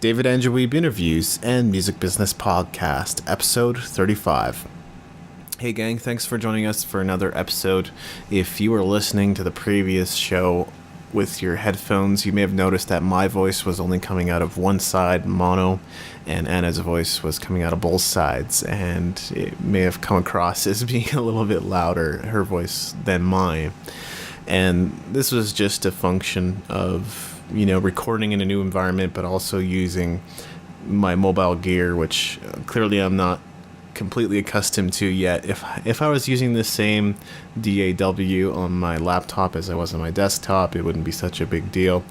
David and Wiebe Interviews and Music Business Podcast, episode 35. Hey gang, thanks for joining us for another episode. If you were listening to the previous show with your headphones, you may have noticed that my voice was only coming out of one side, mono, and Anna's voice was coming out of both sides, and it may have come across as being a little bit louder, her voice, than mine. And this was just a function of recording in a new environment, but also using my mobile gear, which clearly I'm not completely accustomed to yet. If I was using the same DAW on my laptop as I was on my desktop, it wouldn't be such a big deal.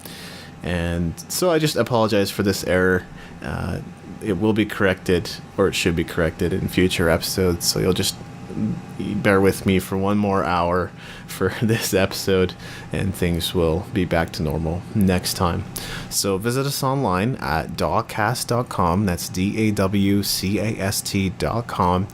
And so I just apologize for this error. It will be corrected, or it should be corrected in future episodes, so you'll just bear with me for one more hour for this episode, and things will be back to normal next time. So visit us online at dawcast.com. That's DAWCAST.com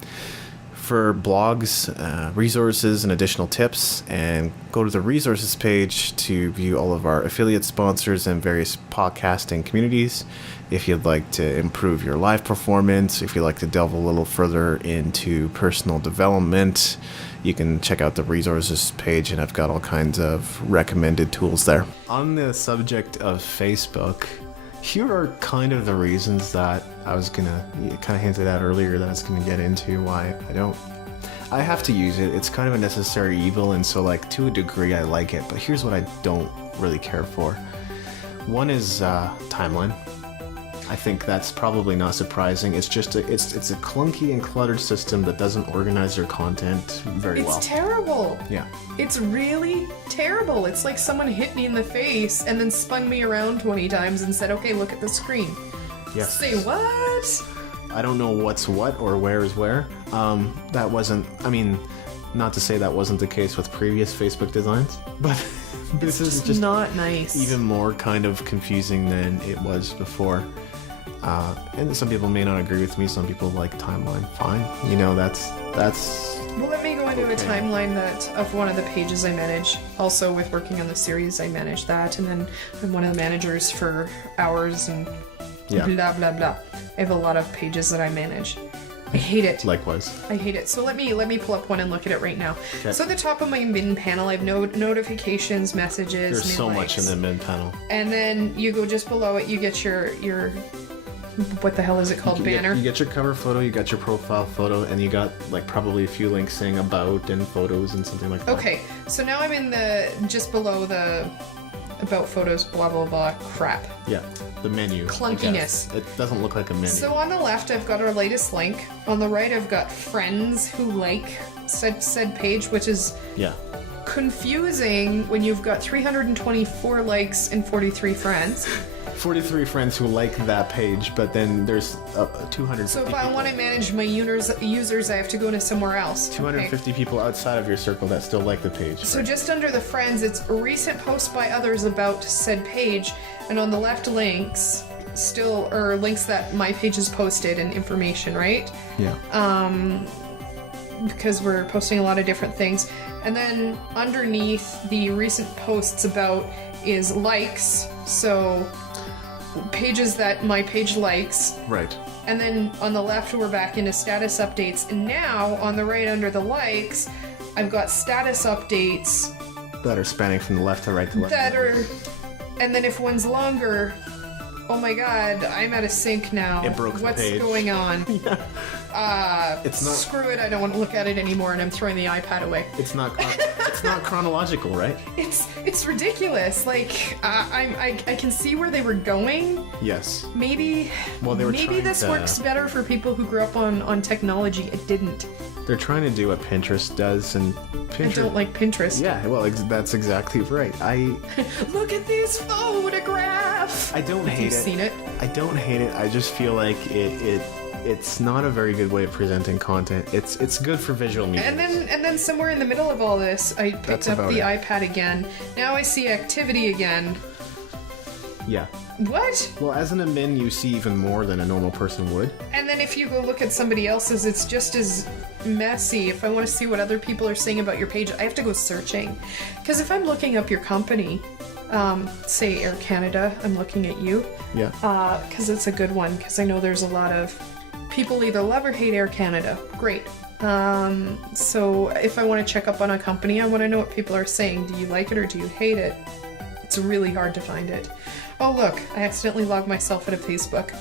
for blogs, resources, and additional tips. And go to the resources page to view all of our affiliate sponsors and various podcasting communities. If you'd like to improve your live performance, if you'd like to delve a little further into personal development, you can check out the resources page, and I've got all kinds of recommended tools there. On the subject of Facebook, here are kind of the reasons that I was gonna, kind of hinted at earlier, that I was gonna get into why I have to use it. It's kind of a necessary evil, and so to a degree I like it, but here's what I don't really care for. One is timeline. I think that's probably not surprising. It's just it's a clunky and cluttered system that doesn't organize your content very well. It's terrible. Yeah. It's really terrible. It's like someone hit me in the face and then spun me around 20 times and said, okay, look at the screen. Yes. Say what? I don't know what's what or where is where. That wasn't, not to say that wasn't the case with previous Facebook designs, but this is just not nice. Even more kind of confusing than it was before. And some people may not agree with me. Some people like timeline. Fine. That's. Well, let me go into a timeline of one of the pages I manage. Also, with working on the series, I manage that, and then I'm one of the managers for hours and blah blah blah. I have a lot of pages that I manage. I hate it. Likewise. I hate it. So let me pull up one and look at it right now. Okay. So at the top of my min panel, I have notifications, messages. There's so much in the min panel. And then you go just below it. You get your what the hell is it called? Banner. You get your cover photo. You got your profile photo, and you got probably a few links saying about and photos and something like that. Okay. So now I'm in just below the about photos, blah blah blah crap. Yeah. The menu. Clunkiness. It doesn't look like a menu. So on the left, I've got our latest link. On the right, I've got friends who like said page, which is confusing when you've got 324 likes and 43 friends. 43 friends who like that page, but then there's 250 So if I want to manage my users, I have to go to somewhere else. 250 people outside of your circle that still like the page. So just under the friends, it's a recent post by others about said page, and on the left links links that my page has posted and information, right? Yeah. Because we're posting a lot of different things. And then underneath the recent posts about is likes, so pages that my page likes. Right. And then on the left, we're back into status updates. And now, on the right under the likes, I've got status updates. That are spanning from the left to right to left. And then if one's longer, oh my god, I'm out of sync now. It broke the What's page. going on? It's not. Screw it, I don't want to look at it anymore, and I'm throwing the iPad away. It's not. It's not chronological, right? It's ridiculous. I can see where they were going. Yes. Maybe. Well, they were maybe this works better for people who grew up on technology. It didn't. They're trying to do what Pinterest does, and Pinterest. I don't like Pinterest. Yeah, well, that's exactly right. Look at this photograph. I don't hate it. You've seen it? I don't hate it. I just feel like it's not a very good way of presenting content. It's good for visual media. And then somewhere in the middle of all this, I picked up the iPad again. Now I see activity again. Yeah. What? Well, as an admin, you see even more than a normal person would. And then if you go look at somebody else's, it's just as messy. If I want to see what other people are saying about your page, I have to go searching. Because if I'm looking up your company, say Air Canada, I'm looking at you. Yeah. Because it's a good one, because I know there's a lot of people either love or hate Air Canada. Great. So if I want to check up on a company, I want to know what people are saying. Do you like it or do you hate it? It's really hard to find it. Oh look, I accidentally logged myself out of Facebook.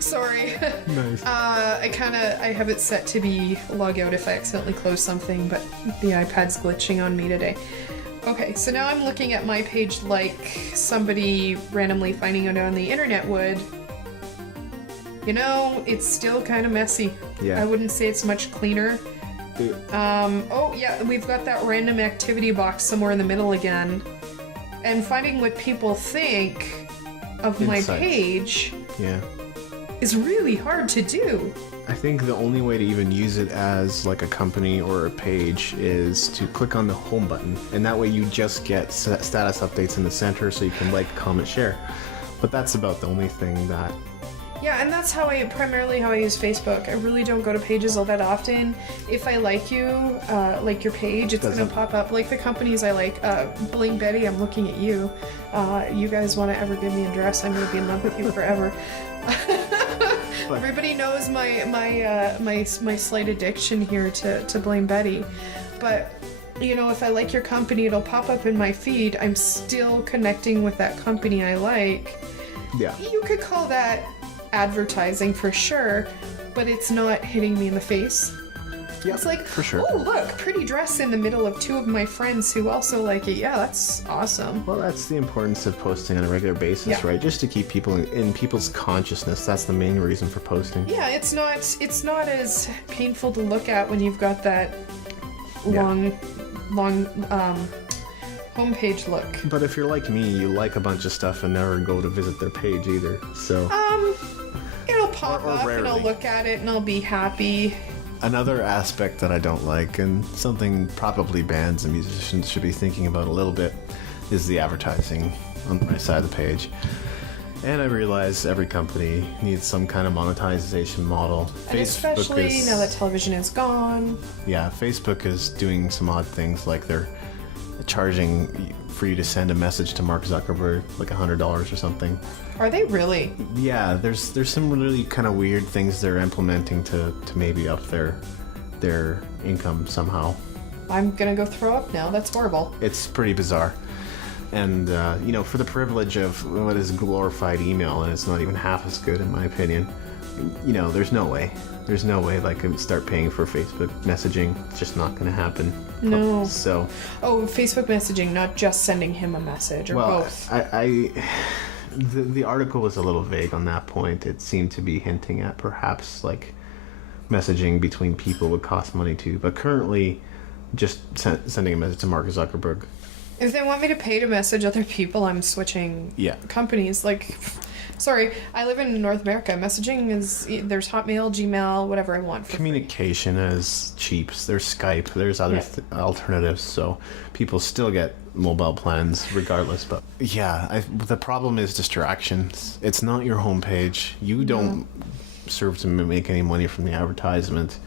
Sorry. Nice. I have it set to be log out if I accidentally close something, but the iPad's glitching on me today. Okay, so now I'm looking at my page like somebody randomly finding it on the internet would. You know, it's still kind of messy. Yeah. I wouldn't say it's much cleaner. Oh yeah, we've got that random activity box somewhere in the middle again. And finding what people think of my page is really hard to do. I think the only way to even use it as like a company or a page is to click on the home button, and that way you just get status updates in the center so you can like, comment, share. But that's about the only thing that... Yeah, and that's primarily how I use Facebook. I really don't go to pages all that often. If I like you, like your page, it's going to pop up. Like the companies I like, Bling Betty, I'm looking at you. You guys want to ever give me an address, I'm going to be in love with you forever. Everybody knows my slight addiction here to Bling Betty. But, you know, if I like your company, it'll pop up in my feed. I'm still connecting with that company I like. Yeah. You could call that advertising for sure, but it's not hitting me in the face. Yeah, it's like, for sure. Oh, look, pretty dress in the middle of two of my friends who also like it. Yeah, that's awesome. Well, that's the importance of posting on a regular basis, right? Just to keep people in people's consciousness. That's the main reason for posting. Yeah, it's not as painful to look at when you've got that long homepage look. But if you're like me, you like a bunch of stuff and never go to visit their page either. So it'll pop up rarely. and I'll look at it and I'll be happy. Another aspect that I don't like, and something probably bands and musicians should be thinking about a little bit, is the advertising on the right side of the page. And I realize every company needs some kind of monetization model. And especially now that television is gone. Yeah, Facebook is doing some odd things, like they're charging for you to send a message to Mark Zuckerberg, like $100 or something. Are they really? Yeah, there's some really kind of weird things they're implementing to maybe up their income somehow. I'm gonna go throw up now. That's horrible. It's pretty bizarre. And, you know, for the privilege of what is glorified email, and it's not even half as good in my opinion, you know, there's no way I could start paying for Facebook messaging. It's just not going to happen. No. So. Oh, Facebook messaging, not just sending him a message, or both. The article was a little vague on that point. It seemed to be hinting at perhaps like messaging between people would cost money too, but currently just sending a message to Mark Zuckerberg. If they want me to pay to message other people, I'm switching companies. Like, sorry, I live in North America. Messaging there's Hotmail, Gmail, whatever I want. Communication is cheap. There's Skype. There's other alternatives. So people still get mobile plans regardless. But yeah, the problem is distractions. It's not your homepage. You don't serve to make any money from the advertisement.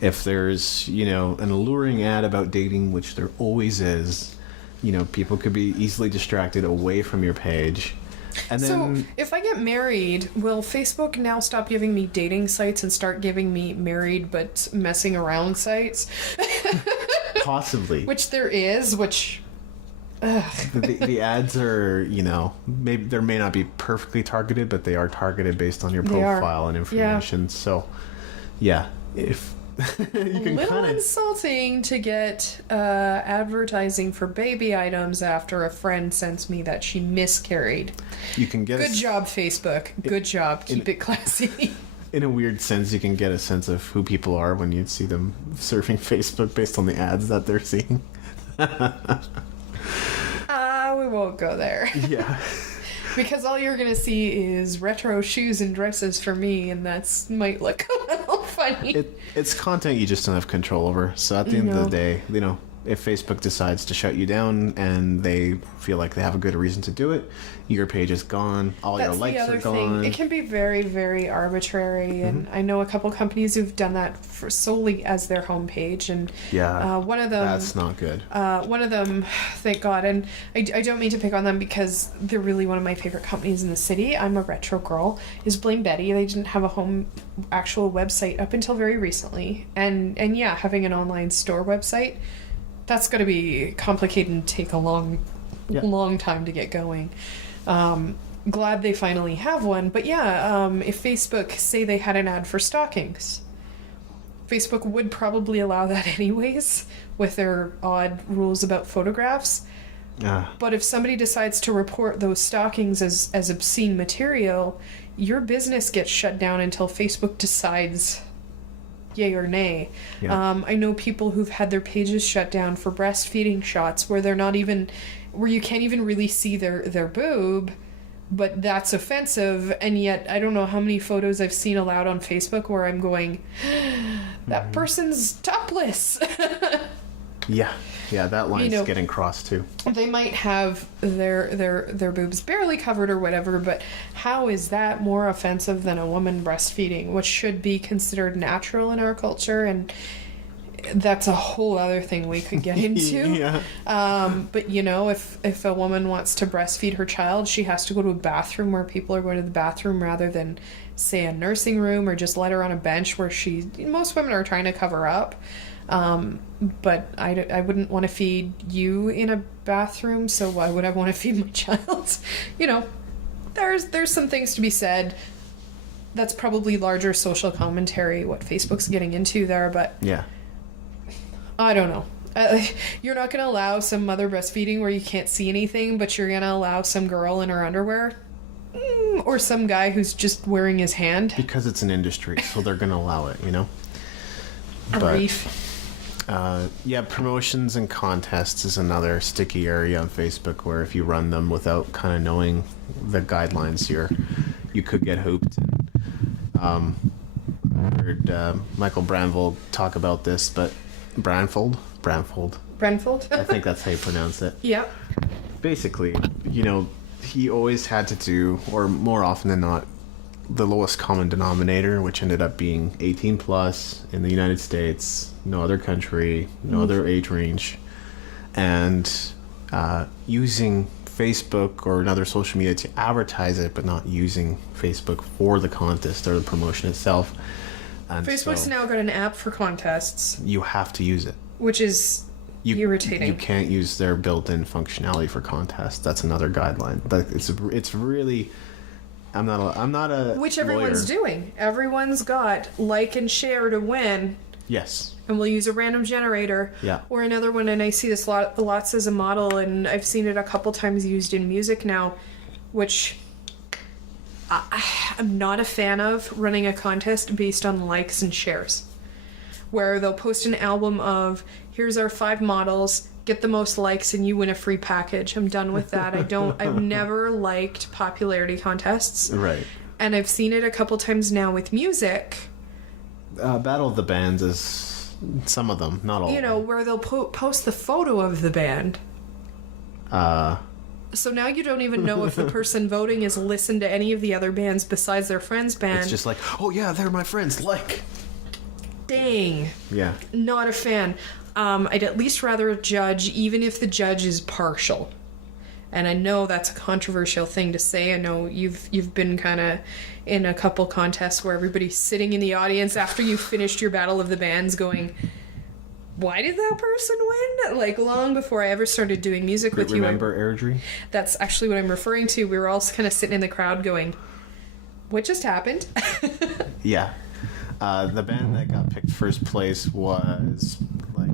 If there's, you know, an alluring ad about dating, which there always is, you know, people could be easily distracted away from your page. And then, so, if I get married, will Facebook now stop giving me dating sites and start giving me married but messing around sites? Possibly. Which there is, which... the ads are, you know, maybe there may not be perfectly targeted, but they are targeted based on your profile and information. Yeah. So, yeah, if... you can little insulting to get advertising for baby items after a friend sends me that she miscarried. You can get good job, Facebook. Good job. Keep it classy. In a weird sense, you can get a sense of who people are when you see them surfing Facebook based on the ads that they're seeing. We won't go there. Yeah. Because all you're going to see is retro shoes and dresses for me, and that's might look a little funny. It's content you just don't have control over. So at the end of the day, you know, if Facebook decides to shut you down and they feel like they have a good reason to do it, your page is gone, all your likes are gone. It can be very, very arbitrary, and I know a couple companies who've done that for solely as their homepage, and one of them, that's not good. One of them, thank God, and I don't mean to pick on them because they're really one of my favorite companies in the city. I'm a retro girl. Is Blame Betty? They didn't have a actual website up until very recently, and yeah, long store website, that's going to be complicated and take a long time to get going. Glad they finally have one, but if Facebook, say they had an ad for stockings, Facebook would probably allow that anyways with their odd rules about photographs. But if somebody decides to report those stockings as obscene material, your business gets shut down until Facebook decides yay or nay. I know people who've had their pages shut down for breastfeeding shots where where you can't even really see their boob, but that's offensive, and yet I don't know how many photos I've seen allowed on Facebook where I'm going, that person's topless. That line's getting crossed too. They might have their boobs barely covered or whatever, but how is that more offensive than a woman breastfeeding, which should be considered natural in our culture? And that's a whole other thing we could get into. But if a woman wants to breastfeed her child, she has to go to a bathroom where people are going to the bathroom rather than, say, a nursing room, or just let her on a bench where most women are trying to cover up. But I wouldn't want to feed you in a bathroom, so why would I want to feed my child? There's some things to be said. That's probably larger social commentary, what Facebook's getting into there, but I don't know. You're not going to allow some mother breastfeeding where you can't see anything, but you're going to allow some girl in her underwear? Or some guy who's just wearing his hand? Because it's an industry, so they're going to allow it, Grief. Promotions and contests is another sticky area on Facebook where if you run them without kind of knowing the guidelines, you could get hooped. I heard Michael Branfold talk about this, but Branfold? I think that's how you pronounce it. Yeah. Basically, he always had to do, or more often than not, the lowest common denominator, which ended up being 18 plus in the United States, no other country, no other age range, and using Facebook or another social media to advertise it, but not using Facebook for the contest or the promotion itself. And Facebook's now got an app for contests. You have to use it, which is irritating. You can't use their built-in functionality for contests. That's another guideline. It's really. I'm not a which everyone's doing. Everyone's got like and share to win. Yes. And we'll use a random generator. Yeah. Or another one, and I see this lots as a model, and I've seen it a couple times used in music now, which I'm not a fan of, running a contest based on likes and shares. Where they'll post an album of, here's our 5 models, get the most likes and you win a free package. I'm done with that. I've never liked popularity contests. Right. And I've seen it a couple times now with music. Battle of the Bands is some of them, not all. Where they'll post the photo of the band. So now you don't even know if the person voting has listened to any of the other bands besides their friend's band. It's just like, oh yeah, they're my friends, like. Dang. Yeah. Not a fan. I'd at least rather judge, even if the judge is partial. And I know that's a controversial thing to say. I know you've been kind of in a couple contests where everybody's sitting in the audience after you've finished your Battle of the Bands going, why did that person win? Like, long before I ever started doing music with you. Remember Airdrie? That's actually what I'm referring to. We were all kind of sitting in the crowd going, what just happened? Yeah. The band that got picked first place was like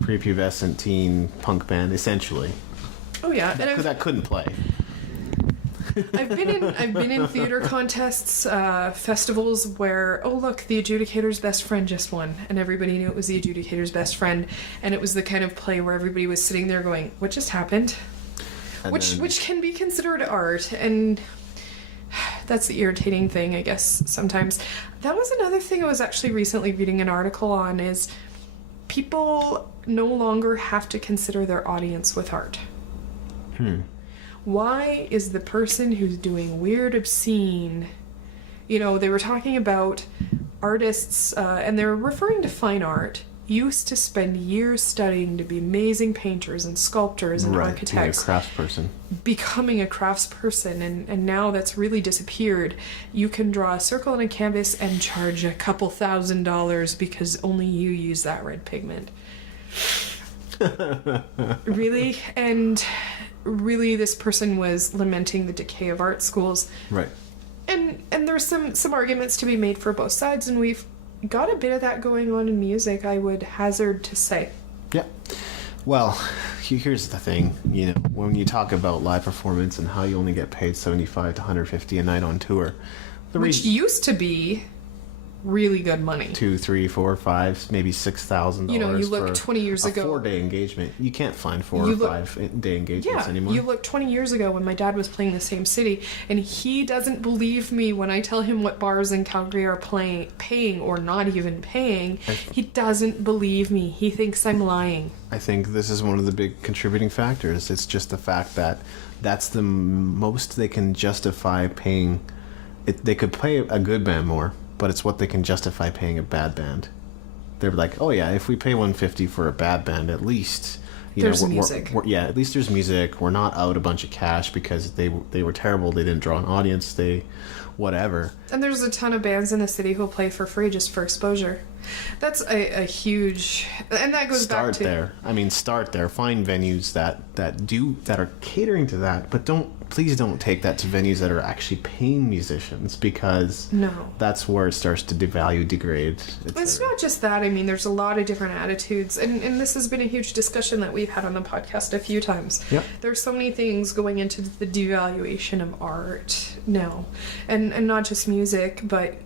prepubescent teen punk band, essentially. Oh yeah, that couldn't play. I've been in theater contests, festivals where, oh look, the adjudicator's best friend just won, and everybody knew it was the adjudicator's best friend, and it was the kind of play where everybody was sitting there going, what just happened? Which can be considered art, and that's the irritating thing, I guess, sometimes. That was another thing I was actually recently reading an article on, is people no longer have to consider their audience with art. Why is the person who's doing weird, obscene, they were talking about artists, and they were referring to fine art, used to spend years studying to be amazing painters and sculptors and architects. Being a craftsperson. Becoming a craftsperson, and now that's really disappeared. You can draw a circle on a canvas and charge a couple $1,000s because only you use that red pigment. Really? And really, this person was lamenting the decay of art schools. Right. And there's some arguments to be made for both sides, and we've got a bit of that going on in music, I would hazard to say. Yeah. Well, here's the thing, when you talk about live performance and how you only get paid $75 to $150 a night on tour, which used to be really good money. $2,000, $3,000, $4,000, $5,000, maybe $6,000. You look 20 years ago. A 4-day engagement. You can't find 4 or 5-day engagements anymore. You look 20 years ago when my dad was playing the same city, and he doesn't believe me when I tell him what bars in Calgary are paying or not even paying. He doesn't believe me. He thinks I'm lying. I think this is one of the big contributing factors. It's just the fact that that's the most they can justify paying. They could pay a good band more, but it's what they can justify paying a bad band. They're like, oh yeah, if we pay $150 for a bad band, at least there's music. At least there's music. We're not out a bunch of cash because they were terrible. They didn't draw an audience. Whatever. And there's a ton of bands in the city who'll play for free just for exposure. That's a huge, and that goes back to start there. Find venues that are catering to that, but please don't take that to venues that are actually paying musicians, because that's where it starts to degrade. It's not just that. There's a lot of different attitudes, and this has been a huge discussion that we've had on the podcast a few times. Yep. There's so many things going into the devaluation of art now, and not just music, but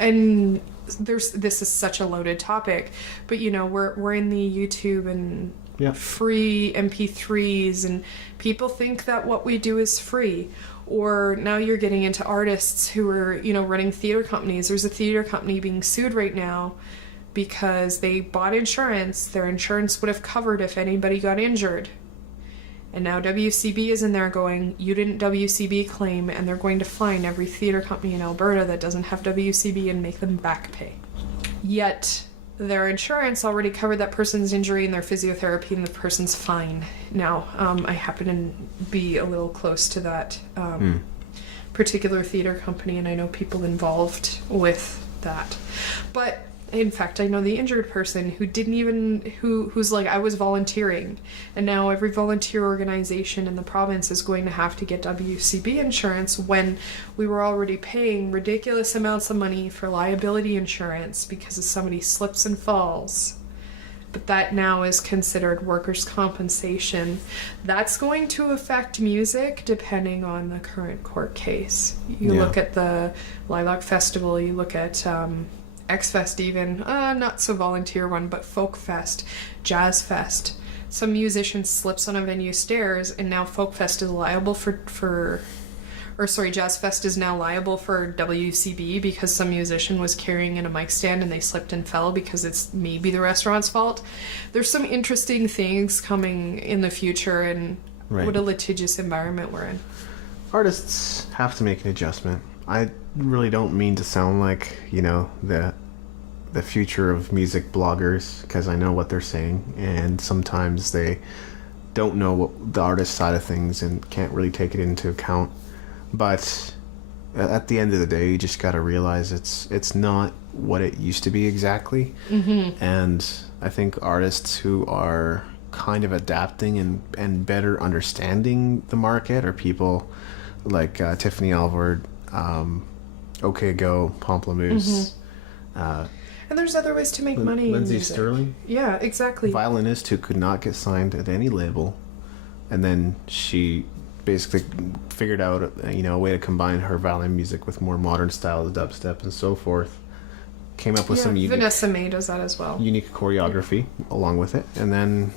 and this is such a loaded topic, but we're in the YouTube and free MP3s, and people think that what we do is free. Or now you're getting into artists who are running theater companies. There's a theater company being sued right now because they bought insurance. Their insurance would have covered if anybody got injured. And now WCB is in there going, you didn't WCB claim, and they're going to fine every theater company in Alberta that doesn't have WCB and make them back pay. Yet their insurance already covered that person's injury and their physiotherapy, and the person's fine. Now, I happen to be a little close to that particular theater company, and I know people involved with that. But in fact, I know the injured person who's like, I was volunteering, and now every volunteer organization in the province is going to have to get WCB insurance when we were already paying ridiculous amounts of money for liability insurance because if somebody slips and falls. But that now is considered workers' compensation. That's going to affect music depending on the current court case. You look at the Lilac Festival, you look at X-Fest even, not so volunteer one, but Folk Fest, Jazz Fest. Some musician slips on a venue stairs, and now Folk Fest is liable Jazz Fest is now liable for WCB because some musician was carrying in a mic stand and they slipped and fell because it's maybe the restaurant's fault. There's some interesting things coming in the future, and what a litigious environment we're in. Artists have to make an adjustment. I really don't mean to sound like, the future of music bloggers, because I know what they're saying, and sometimes they don't know what the artist side of things and can't really take it into account. But at the end of the day, you just got to realize it's not what it used to be exactly. Mm-hmm. And I think artists who are kind of adapting and better understanding the market are people like Tiffany Alvord, OK Go, Pomplamoose. Mm-hmm. And there's other ways to make money. Lindsay Sterling. Yeah, exactly. Violinist who could not get signed at any label, and then she basically figured out a way to combine her violin music with more modern styles, dubstep and so forth. Came up with some Vanessa May does that as well. Unique choreography along with it, and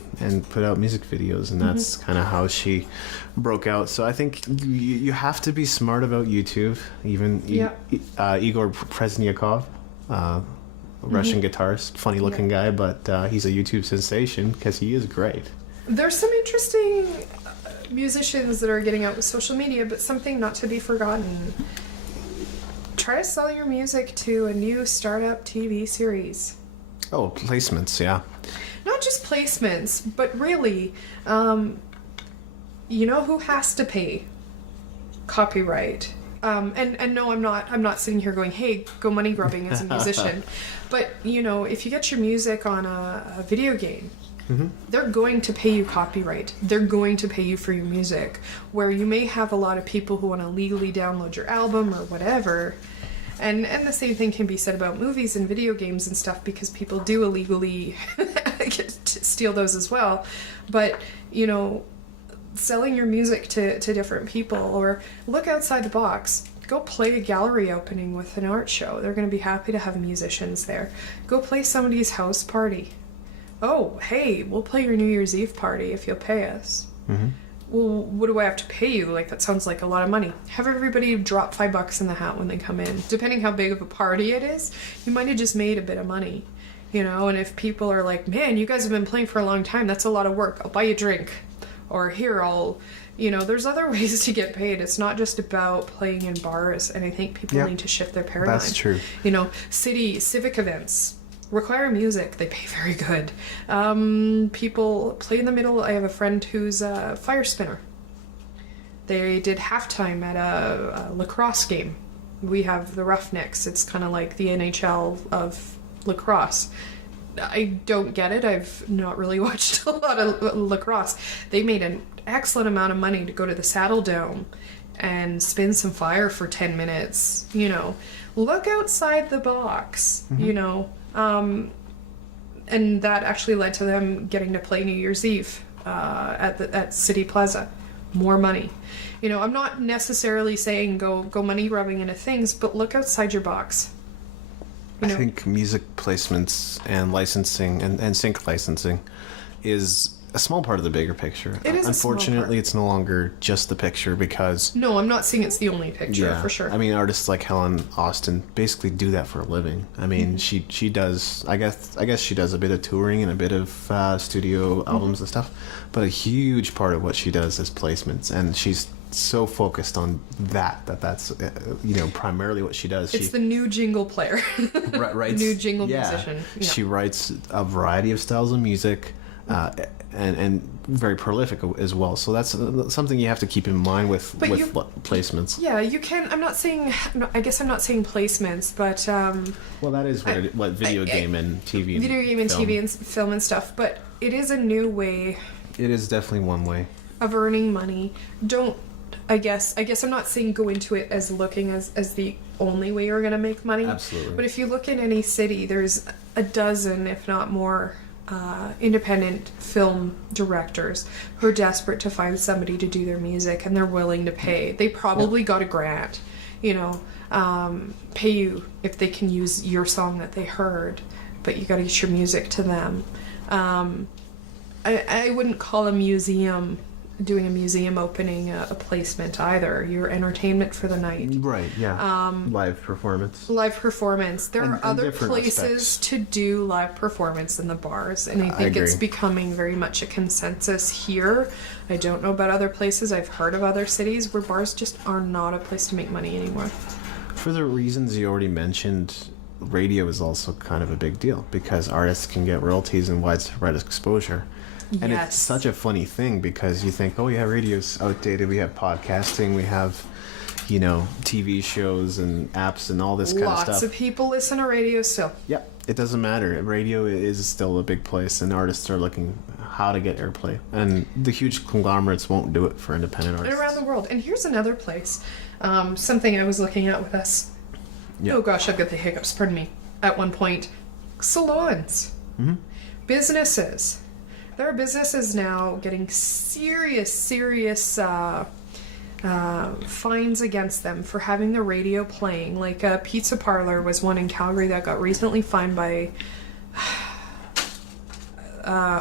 put out music videos, and that's kind of how she broke out. So I think you have to be smart about YouTube. Even Igor Presniakov, Russian guitarist, funny looking guy, but he's a YouTube sensation because he is great. There's some interesting musicians that are getting out with social media, but something not to be forgotten. Try to sell your music to a new startup TV series. Oh, placements, yeah. Not just placements, but really, you know who has to pay? Copyright. And no, I'm not sitting here going, hey, go money grubbing as a musician. But, you know, if you get your music on a video game, they're going to pay you copyright. They're going to pay you for your music. Where you may have a lot of people who want to legally download your album or whatever. And the same thing can be said about movies and video games and stuff, because people do illegally steal those as well. But, you know, selling your music to different people, or look outside the box. Go play a gallery opening with an art show. They're going to be happy to have musicians there. Go play somebody's house party. Oh, hey, we'll play your New Year's Eve party if you'll pay us. Well, what do I have to pay you? Like, that sounds like a lot of money. Have everybody drop $5 in the hat when they come in. Depending how big of a party it is, you might have just made a bit of money. You know, and if people are like, man, you guys have been playing for a long time, that's a lot of work. I'll buy you a drink. Or here, you know, there's other ways to get paid. It's not just about playing in bars, and I think people need to shift their paradigm. That's true. You know, civic events require music. They pay very good. People play in the middle. I have a friend who's a fire spinner. They did halftime at a lacrosse game. We have the Roughnecks. It's kind of like the NHL of lacrosse. I don't get it. I've not really watched a lot of lacrosse. They made an excellent amount of money to go to the Saddle Dome and spin some fire for 10 minutes. You know, look outside the box, you know. And that actually led to them getting to play New Year's Eve at City Plaza. More money. You know, I'm not necessarily saying go money grubbing into things, but look outside your box. I think music placements and licensing and sync licensing is a small part of the bigger picture. It is. Unfortunately, it's no longer just the picture, because no, I'm not saying it's the only picture, for sure. I mean, artists like Helen Austin basically do that for a living. I mean, she does. I guess she does a bit of touring and a bit of studio albums and stuff. But a huge part of what she does is placements, and she's so focused on that's you know, primarily what she does. It's the new jingle player. Right. New jingle musician. Yeah. She writes a variety of styles of music. And very prolific as well. So that's something you have to keep in mind with placements. Yeah, you can. I'm not saying placements, but well, that is what video game and TV. Video game and TV and film and stuff. But it is a new way. It is definitely one way of earning money. I guess I'm not saying go into it as looking as the only way you're going to make money. Absolutely. But if you look in any city, there's a dozen, if not more, independent film directors who are desperate to find somebody to do their music, and they're willing to pay. They probably got a grant, you know, pay you if they can use your song that they heard, but you got to get your music to them. I wouldn't call doing a museum opening a placement either. Your entertainment for the night. Right, yeah. Live performance. There are other places to do live performance than the bars, and I think it's becoming very much a consensus here. I don't know about other places. I've heard of other cities where bars just are not a place to make money anymore. For the reasons you already mentioned, radio is also kind of a big deal, because artists can get royalties and widespread exposure. And it's such a funny thing, because you think, oh yeah, radio's outdated. We have podcasting, we have, you know, TV shows and apps and all this kind of stuff. Lots of people listen to radio still. Yep, it doesn't matter. Radio is still a big place, and artists are looking how to get airplay. And the huge conglomerates won't do it for independent artists. And around the world. And here's another place, something I was looking at with us. Yep. Oh gosh, I've got the hiccups, pardon me. At one point, salons. Businesses. There are businesses now getting serious fines against them for having the radio playing. Like a pizza parlor was one in Calgary that got recently fined by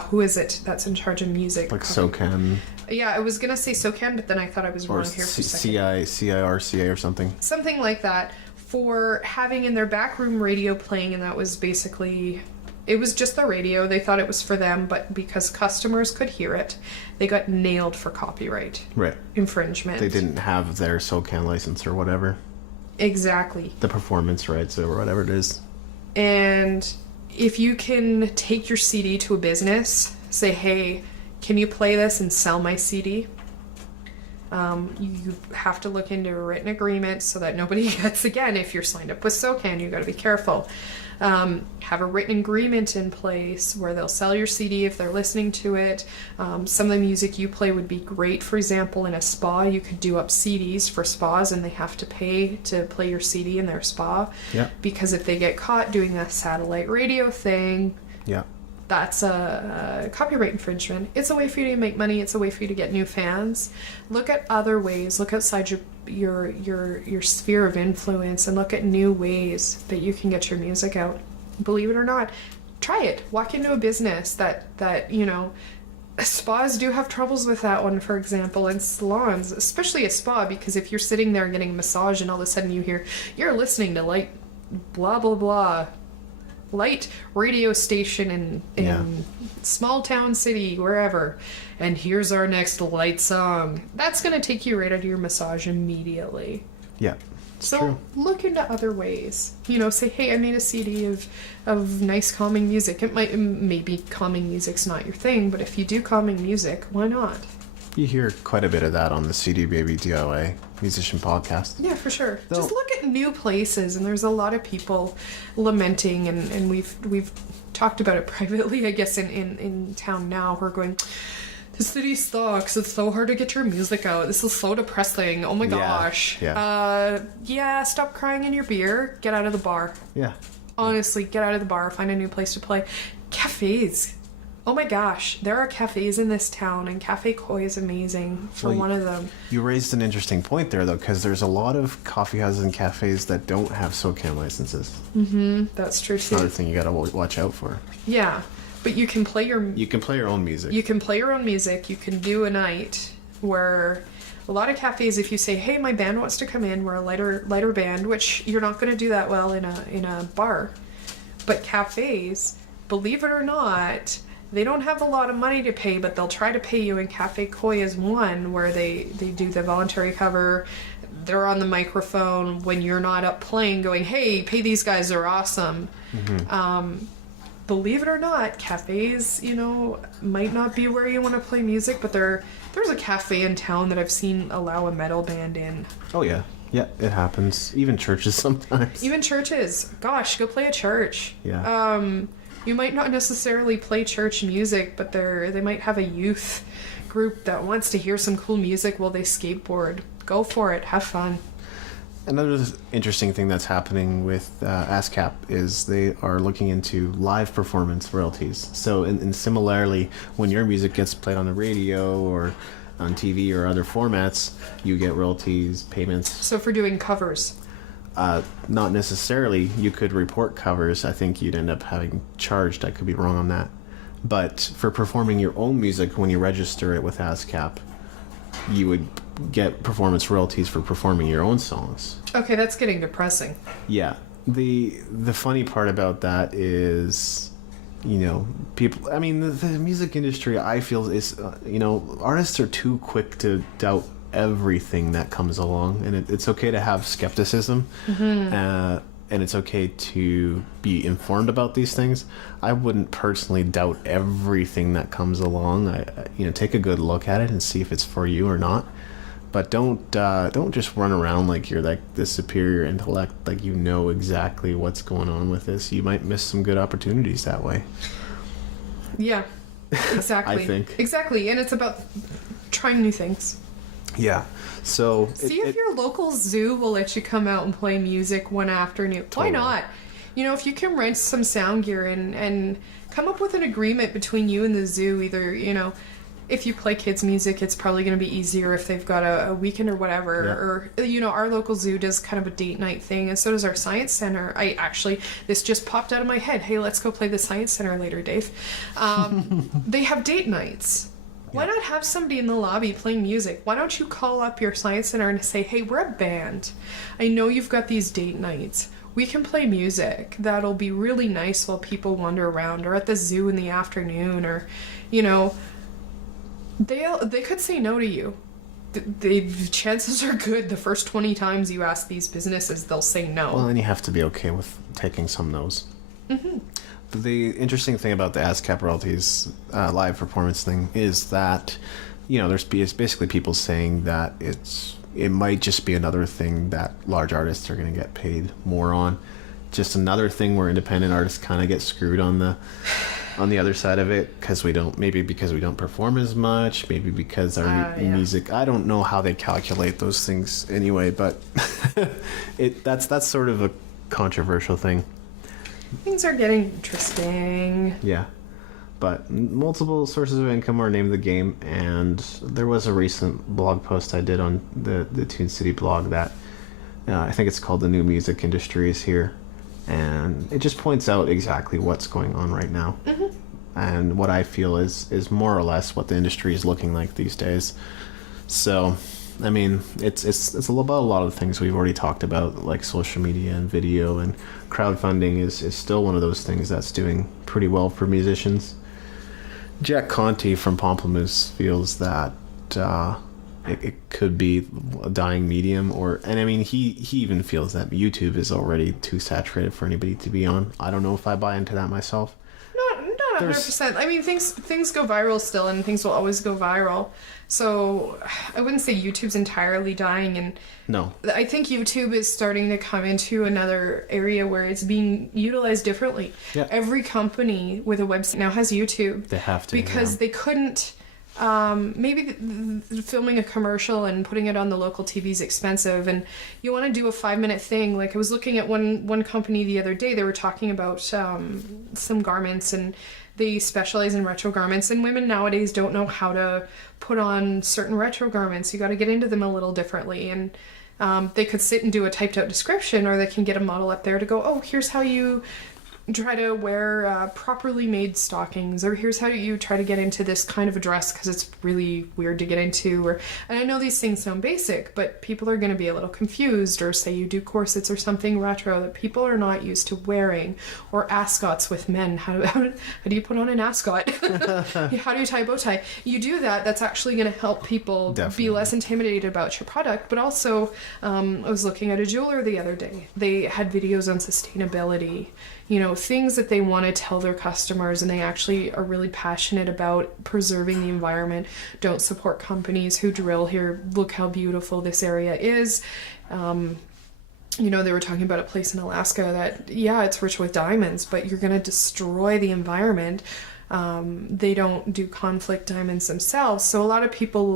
who is it that's in charge of music? Like SOCAN. Yeah, I was gonna say SOCAN, but then I thought I was wrong here for a second. CIRCA or something. Something like that. for having in their backroom radio playing, and that was basically, it was just the radio. They thought it was for them, but because customers could hear it, they got nailed for copyright infringement. They didn't have their SOCAN license or whatever. Exactly. The performance rights or whatever it is. And if you can take your CD to a business, say, hey, can you play this and sell my CD? You have to look into a written agreement so that nobody gets, again, if you're signed up with SOCAN, you got to be careful. Have a written agreement in place where they'll sell your CD if they're listening to it. Some of the music you play would be great. For example, in a spa, you could do up CDs for spas, and they have to pay to play your CD in their spa. Yeah. Because if they get caught doing a satellite radio thing, yeah, that's a copyright infringement. It's a way for you to make money. It's a way for you to get new fans. Look at other ways. Look outside your sphere of influence and look at new ways that you can get your music out. Believe it or not, try it. Walk into a business that you know, spas do have troubles with that one, for example, and salons, especially a spa, because if you're sitting there getting a massage and all of a sudden you hear, you're listening to like blah blah blah light radio station in small town city, wherever, and here's our next light song, that's going to take you right out of your massage immediately. Yeah. So true. Look into other ways. You know, say, hey, I made a CD of nice calming music. Maybe calming music's not your thing, but if you do calming music, why not? You hear quite a bit of that on the CD Baby DIY musician podcast. Yeah, for sure. Just look at new places, and there's a lot of people lamenting, and we've talked about it privately, I guess, in town now, who are going, the city sucks, it's so hard to get your music out, this is so depressing, oh my gosh. Yeah. Stop crying in your beer, get out of the bar. Yeah. Honestly, get out of the bar, find a new place to play. Cafes. Oh my gosh, there are cafes in this town, and Cafe Koi is amazing for one of them. You raised an interesting point there, though, because there's a lot of coffee houses and cafes that don't have SOCAN licenses. Mm-hmm, that's true too. Another thing you gotta watch out for. Yeah, but you can play your... You can play your own music. You can play your own music. You can do a night where... A lot of cafes, if you say, hey, my band wants to come in, we're a lighter band, which you're not going to do that well in a bar. But cafes, believe it or not... They don't have a lot of money to pay, but they'll try to pay you, and Cafe Koi is one where they do the voluntary cover. They're on the microphone when you're not up playing going, hey, pay these guys, they're awesome. Mm-hmm. Believe it or not, cafes, you know, might not be where you want to play music, but there's a cafe in town that I've seen allow a metal band in. Oh, yeah. Yeah, it happens. Even churches sometimes. Even churches. Gosh, go play a church. Yeah. You might not necessarily play church music, but they might have a youth group that wants to hear some cool music while they skateboard. Go for it. Have fun. Another interesting thing that's happening with ASCAP is they are looking into live performance royalties. So, and similarly, when your music gets played on the radio or on TV or other formats, you get royalties, payments. So for doing covers? Not necessarily. You could report covers. I think you'd end up having charged. I could be wrong on that. But for performing your own music, when you register it with ASCAP, you would get performance royalties for performing your own songs. Okay, that's getting depressing. Yeah. The funny part about that is, you know, people... I mean, the music industry, I feel, is, you know, artists are too quick to doubt everything that comes along, and it's okay to have skepticism. Mm-hmm. And it's okay to be informed about these things. I wouldn't personally doubt everything that comes along. Take a good look at it and see if it's for you or not. But don't just run around like you're like this superior intellect, like you know exactly what's going on with this. You might miss some good opportunities that way. Yeah, exactly. I think. Exactly, and it's about trying new things. Yeah. So see if your local zoo will let you come out and play music one afternoon. Totally. Why not? You know, if you can rent some sound gear and come up with an agreement between you and the zoo, either, you know, if you play kids music, it's probably going to be easier if they've got a weekend or whatever. Yeah. Or, you know, our local zoo does kind of a date night thing, and so does our science center. This just popped out of my head. Hey, let's go play the science center later, Dave. They have date nights. Why not have somebody in the lobby playing music? Why don't you call up your science center and say, hey, we're a band. I know you've got these date nights. We can play music that'll be really nice while people wander around, or at the zoo in the afternoon, or, you know, they could say no to you. The chances are good the first 20 times you ask these businesses, they'll say no. Well, and you have to be okay with taking some no's. Mm-hmm. But the interesting thing about the ASCAP royalties live performance thing is that, you know, there's basically people saying that it might just be another thing that large artists are going to get paid more on. Just another thing where independent artists kind of get screwed on the other side of it, because we don't perform as much, maybe because our music, I don't know how they calculate those things anyway, but that's sort of a controversial thing. Things are getting interesting. Yeah, but multiple sources of income are name of the game, and there was a recent blog post I did on the Toon City blog that I think it's called The New Music Industry is Here, and it just points out exactly what's going on right now. Mm-hmm. And what I feel is more or less what the industry is looking like these days. So, I mean, it's about a lot of the things we've already talked about, like social media and video, and crowdfunding is still one of those things that's doing pretty well for musicians. Jack Conte from Pomplamoose feels that it could be a dying medium, and I mean, he even feels that YouTube is already too saturated for anybody to be on. I don't know if I buy into that myself. Not 100%. I mean, things go viral still, and things will always go viral. So I wouldn't say YouTube's entirely dying, and no, I think YouTube is starting to come into another area where it's being utilized differently. Yeah. Every company with a website now has YouTube. They have to, because they couldn't. Maybe filming a commercial and putting it on the local TV is expensive, and you want to do a 5-minute thing. Like, I was looking at one company the other day. They were talking about some garments, and they specialize in retro garments, and women nowadays don't know how to put on certain retro garments. You got to get into them a little differently, and they could sit and do a typed out description, or they can get a model up there to go, oh, here's how you try to wear properly made stockings, or here's how you try to get into this kind of a dress because it's really weird to get into. And I know these things sound basic, but people are going to be a little confused, or say you do corsets or something retro that people are not used to wearing, or ascots with men. How do you put on an ascot? How do you tie a bow tie? You do that, that's actually going to help people be less intimidated about your product. But also, I was looking at a jeweler the other day. They had videos on sustainability, you know, things that they want to tell their customers, and they actually are really passionate about preserving the environment. Don't support companies who drill here. Look how beautiful this area is. You know, they were talking about a place in Alaska that, yeah, it's rich with diamonds, but you're going to destroy the environment. They don't do conflict diamonds themselves. So a lot of people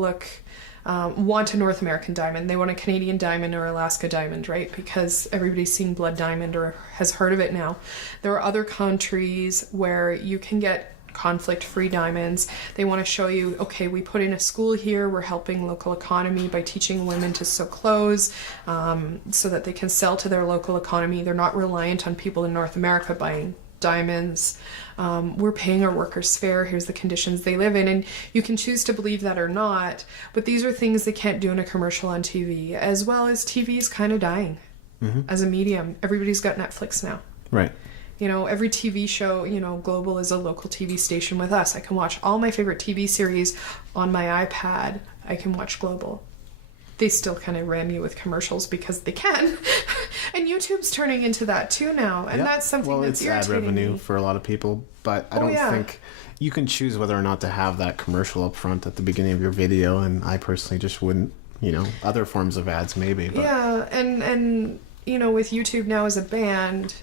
want a North American diamond. They want a Canadian diamond or Alaska diamond, right? Because everybody's seen blood diamond or has heard of it now. There are other countries where you can get conflict-free diamonds. They want to show you, okay, we put in a school here, we're helping local economy by teaching women to sew clothes, so that they can sell to their local economy. They're not reliant on people in North America buying diamonds. We're paying our workers fair. Here's the conditions they live in. And you can choose to believe that or not, but these are things they can't do in a commercial on TV, as well as TV is kind of dying as a medium. Everybody's got Netflix now. Right. You know, every TV show, you know, Global is a local TV station with us. I can watch all my favorite TV series on my iPad. I can watch Global. They still kind of ram you with commercials because they can. And YouTube's turning into that too now. And that's something that's irritating. Well, it's ad revenue for a lot of people, but I don't think you can choose whether or not to have that commercial up front at the beginning of your video, and I personally just wouldn't. You know, other forms of ads maybe. But. Yeah, and you know, with YouTube now as a band,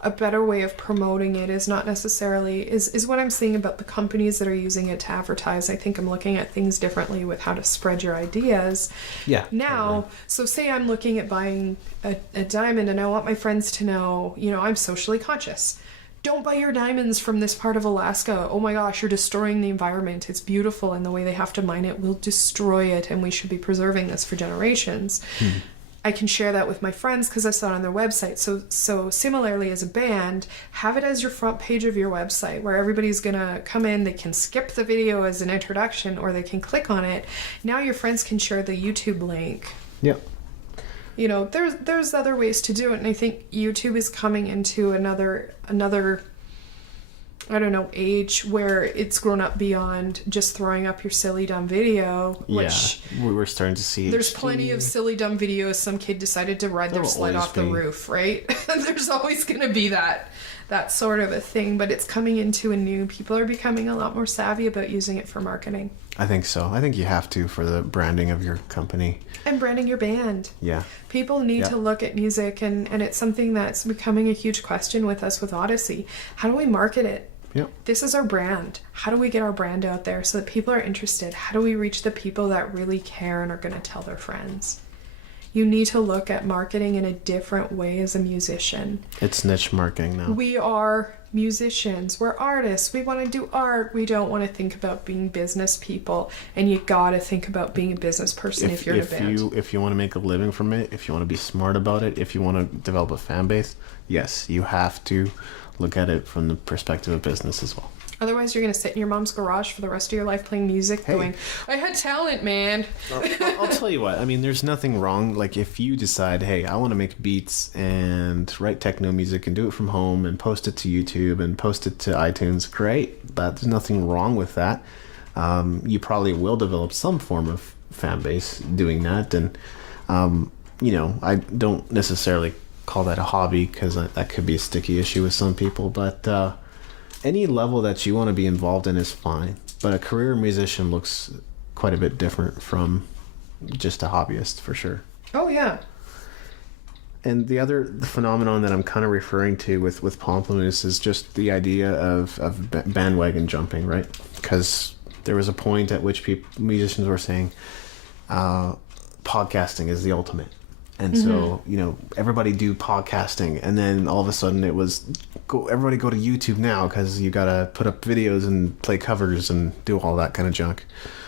a better way of promoting it is not necessarily is what I'm seeing about the companies that are using it to advertise. I think I'm looking at things differently with how to spread your ideas. Yeah. Now, totally. So say I'm looking at buying a diamond, and I want my friends to know, you know, I'm socially conscious. Don't buy your diamonds from this part of Alaska. Oh my gosh, you're destroying the environment. It's beautiful, and the way they have to mine it will destroy it, and we should be preserving this for generations. I can share that with my friends because I saw it on their website. So similarly as a band, have it as your front page of your website where everybody's gonna come in, they can skip the video as an introduction or they can click on it. Now your friends can share the YouTube link. Yep. You know, there's other ways to do it, and I think YouTube is coming into another I don't know, age where it's grown up beyond just throwing up your silly dumb video, which we're starting to see. There's plenty of silly dumb videos. Some kid decided to ride their sled off the roof, right? There's always going to be that sort of a thing, but it's coming into a new, people are becoming a lot more savvy about using it for marketing. I think so. I think you have to for the branding of your company. And branding your band. Yeah. People need to look at music, and it's something that's becoming a huge question with us with Odyssey. How do we market it? Yep. This is our brand. How do we get our brand out there so that people are interested? How do we reach the people that really care and are going to tell their friends? You need to look at marketing in a different way as a musician. It's niche marketing now. We are musicians. We're artists. We want to do art. We don't want to think about being business people. And you got to think about being a business person if you're in a band. If you want to make a living from it, if you want to be smart about it, if you want to develop a fan base, yes, you have to look at it from the perspective of business as well. Otherwise, you're going to sit in your mom's garage for the rest of your life playing music going, I had talent, man. I'll tell you what. I mean, there's nothing wrong. Like, if you decide, hey, I want to make beats and write techno music and do it from home and post it to YouTube and post it to iTunes, great. There's nothing wrong with that. You probably will develop some form of fan base doing that. And, you know, I don't necessarily call that a hobby because that could be a sticky issue with some people. But any level that you want to be involved in is fine. But a career musician looks quite a bit different from just a hobbyist, for sure. Oh, yeah. And the phenomenon that I'm kind of referring to with Pomplamoose is just the idea of bandwagon jumping, right? Because there was a point at which musicians were saying podcasting is the ultimate. And so, you know, everybody do podcasting. And then all of a sudden it was, everybody go to YouTube now because you got to put up videos and play covers and do all that kind of junk,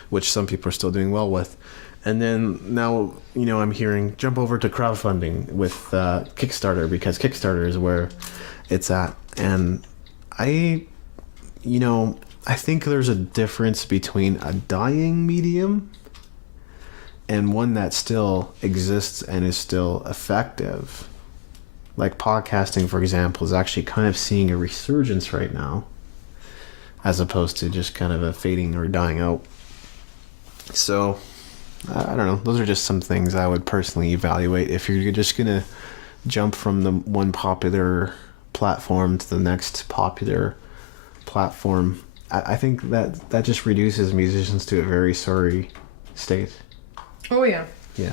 which some people are still doing well with. And then now, you know, I'm hearing jump over to crowdfunding with Kickstarter because Kickstarter is where it's at. And I think there's a difference between a dying medium and one that still exists and is still effective. Like podcasting, for example, is actually kind of seeing a resurgence right now, as opposed to just kind of a fading or dying out. So, I don't know. Those are just some things I would personally evaluate. If you're just going to jump from the one popular platform to the next popular platform, I think that just reduces musicians to a very sorry state. Oh, yeah. Yeah.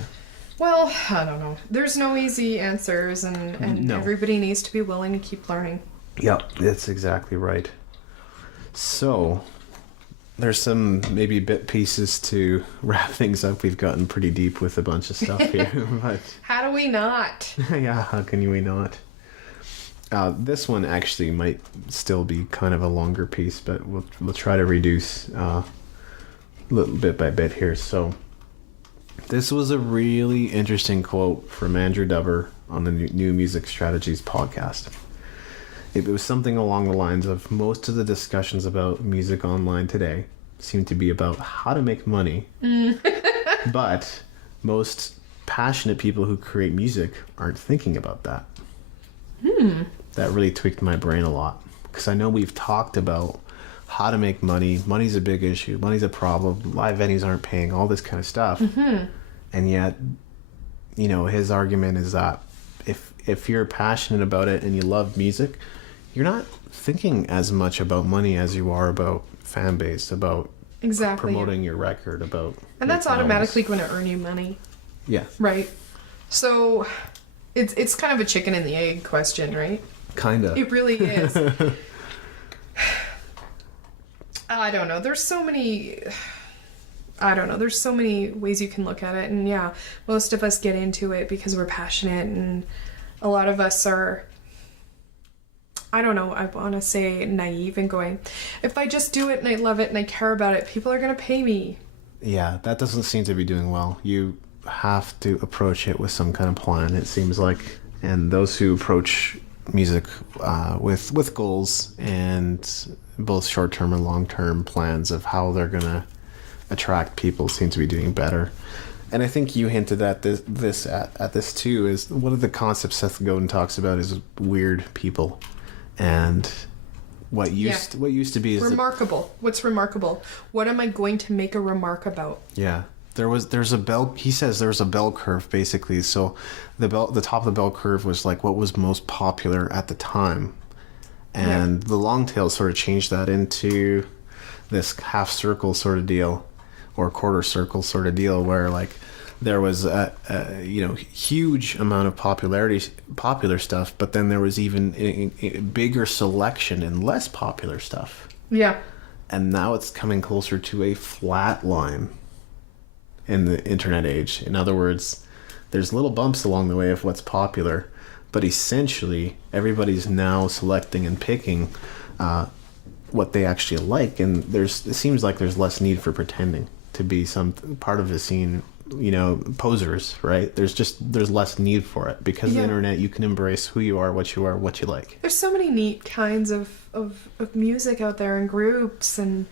Well, I don't know. There's no easy answers, and everybody needs to be willing to keep learning. Yep, that's exactly right. So, there's some maybe bit pieces to wrap things up. We've gotten pretty deep with a bunch of stuff here. But how do we not? Yeah, how can we not? This one actually might still be kind of a longer piece, but we'll try to reduce little bit by bit here. So, this was a really interesting quote from Andrew Dover on the New Music Strategies podcast. It was something along the lines of, most of the discussions about music online today seem to be about how to make money. But most passionate people who create music aren't thinking about that. That really tweaked my brain a lot. Because I know we've talked about how to make money. Money's a big issue. Money's a problem. Live venues aren't paying. All this kind of stuff. And yet, you know, his argument is that if you're passionate about it and you love music, you're not thinking as much about money as you are about fan base, about promoting your record, about... And that's automatically going to earn you money. Yeah. Right? So, it's kind of a chicken and the egg question, right? Kinda. It really is. I don't know. There's so many ways you can look at it. And yeah, most of us get into it because we're passionate, and a lot of us are, I don't know, I want to say naive and going, if I just do it and I love it and I care about it, people are going to pay me. Yeah, that doesn't seem to be doing well. have to approach it with some kind of plan, it seems like. And those who approach music with goals and both short-term and long-term plans of how they're going to attract people seem to be doing better. And I think you hinted at this too, is one of the concepts Seth Godin talks about is weird people. And what used to be is remarkable. What's remarkable? What am I going to make a remark about? Yeah. There's a bell. He says there's a bell curve basically. So the top of the bell curve was like what was most popular at the time, and the long tail sort of changed that into this half circle sort of deal, or quarter circle sort of deal, where like there was a huge amount of popular stuff, but then there was even a bigger selection and less popular stuff. Yeah. And now it's coming closer to a flat line in the internet age. In other words, there's little bumps along the way of what's popular, but essentially everybody's now selecting and picking what they actually like, and it seems like there's less need for pretending to be some part of the scene, posers, right? There's less need for it because the internet, you can embrace who you are, what you like. There's so many neat kinds of music out there and groups, and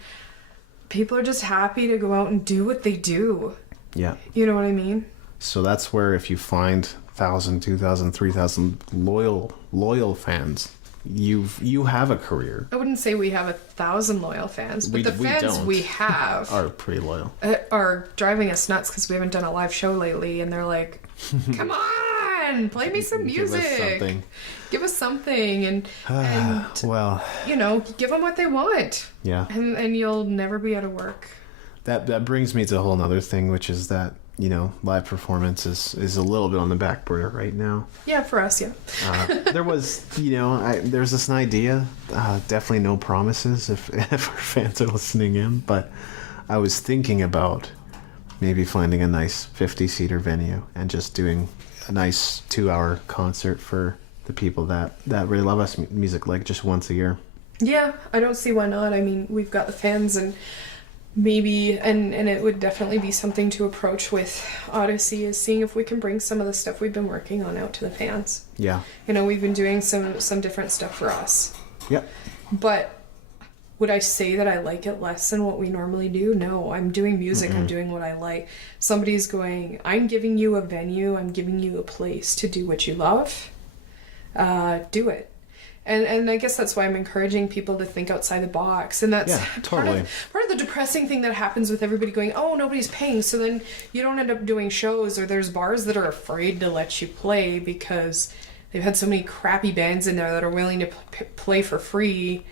people are just happy to go out and do what they do. Yeah. You know what I mean? So that's where if you find 1,000, 2,000, 3,000 loyal fans, you have a career. I wouldn't say we have 1,000 loyal fans, but the fans we have are pretty loyal. Are driving us nuts because we haven't done a live show lately, and they're like, "Come on, play me some music, give us something," and well, give them what they want. Yeah, and you'll never be out of work. That brings me to a whole other thing, which is that live performance is a little bit on the back burner right now. Yeah, for us, yeah. There was, there's this idea, definitely no promises if our fans are listening in, but I was thinking about maybe finding a nice 50-seater venue and just doing a nice 2-hour concert for the people that really love us music, like just once a year. Yeah, I don't see why not. I mean, we've got the fans, and maybe, and it would definitely be something to approach with Odyssey, is seeing if we can bring some of the stuff we've been working on out to the fans. Yeah. We've been doing some different stuff for us. Yep. But would I say that I like it less than what we normally do? No, I'm doing music. Mm-hmm. I'm doing what I like. Somebody's going, I'm giving you a venue. I'm giving you a place to do what you love. Do it. And I guess that's why I'm encouraging people to think outside the box. And that's totally. part of the depressing thing that happens with everybody going, oh, nobody's paying. So then you don't end up doing shows, or there's bars that are afraid to let you play because they've had so many crappy bands in there that are willing to play for free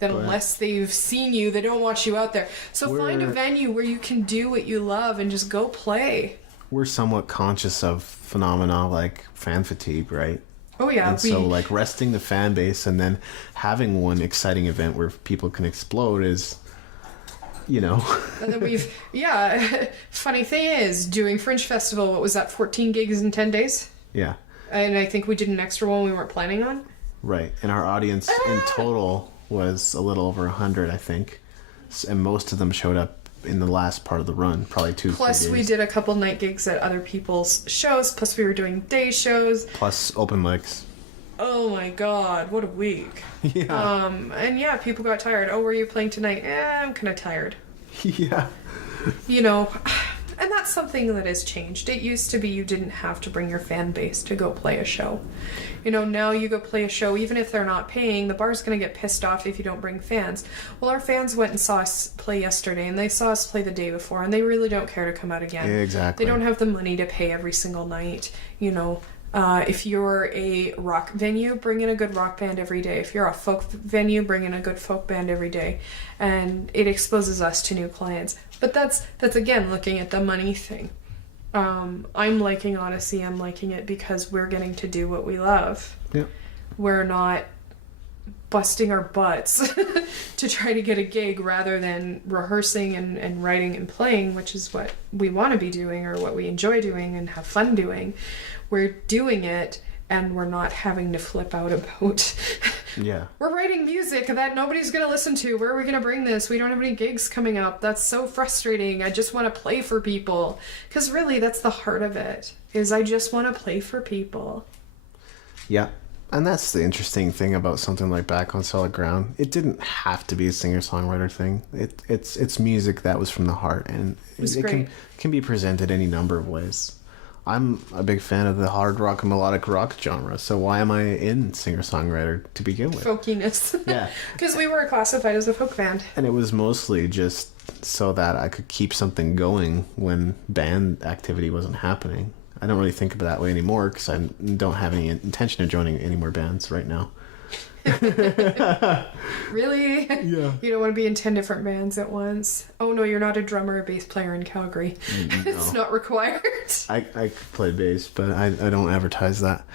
that unless they've seen you, they don't want you out there. So find a venue where you can do what you love and just go play. We're somewhat conscious of phenomena like fan fatigue, right? Oh yeah. And so like resting the fan base and then having one exciting event where people can explode is, And then funny thing is, doing Fringe Festival, what was that, 14 gigs in 10 days? Yeah. And I think we did an extra one we weren't planning on. Right. And our audience in total was a little over 100, I think. And most of them showed up in the last part of the run, probably 2 plus 3 days. We did a couple night gigs at other people's shows, plus we were doing day shows, plus open mics. Oh my god, what a week. Yeah. And people got tired. Oh, where are you playing tonight? I'm kind of tired. Yeah. And that's something that has changed. It used to be you didn't have to bring your fan base to go play a show. Now you go play a show, even if they're not paying, the bar's going to get pissed off if you don't bring fans. Well, our fans went and saw us play yesterday, and they saw us play the day before, and they really don't care to come out again. Yeah, exactly. They don't have the money to pay every single night. If you're a rock venue, bring in a good rock band every day. If you're a folk venue, bring in a good folk band every day. And it exposes us to new clients. But that's again, looking at the money thing. I'm liking Odyssey. I'm liking it because we're getting to do what we love. Yep. We're not busting our butts to try to get a gig rather than rehearsing and writing and playing, which is what we want to be doing or what we enjoy doing and have fun doing. We're doing it and we're not having to flip out about Yeah. We're writing music that nobody's going to listen to. Where are we going to bring this? We don't have any gigs coming up. That's so frustrating. I just want to play for people. Because really, that's the heart of it, is I just want to play for people. Yeah. And that's the interesting thing about something like Back on Solid Ground. It didn't have to be a singer-songwriter thing. It's music that was from the heart, and it can be presented any number of ways. I'm a big fan of the hard rock and melodic rock genre, so why am I in singer-songwriter to begin with? Folkiness. Yeah. Because we were classified as a folk band. And it was mostly just so that I could keep something going when band activity wasn't happening. I don't really think of it that way anymore because I don't have any intention of joining any more bands right now. Really? Yeah. You don't want to be in 10 different bands at once? Oh no, you're not a drummer or a bass player in Calgary. No. It's not required. I could play bass, but I don't advertise that.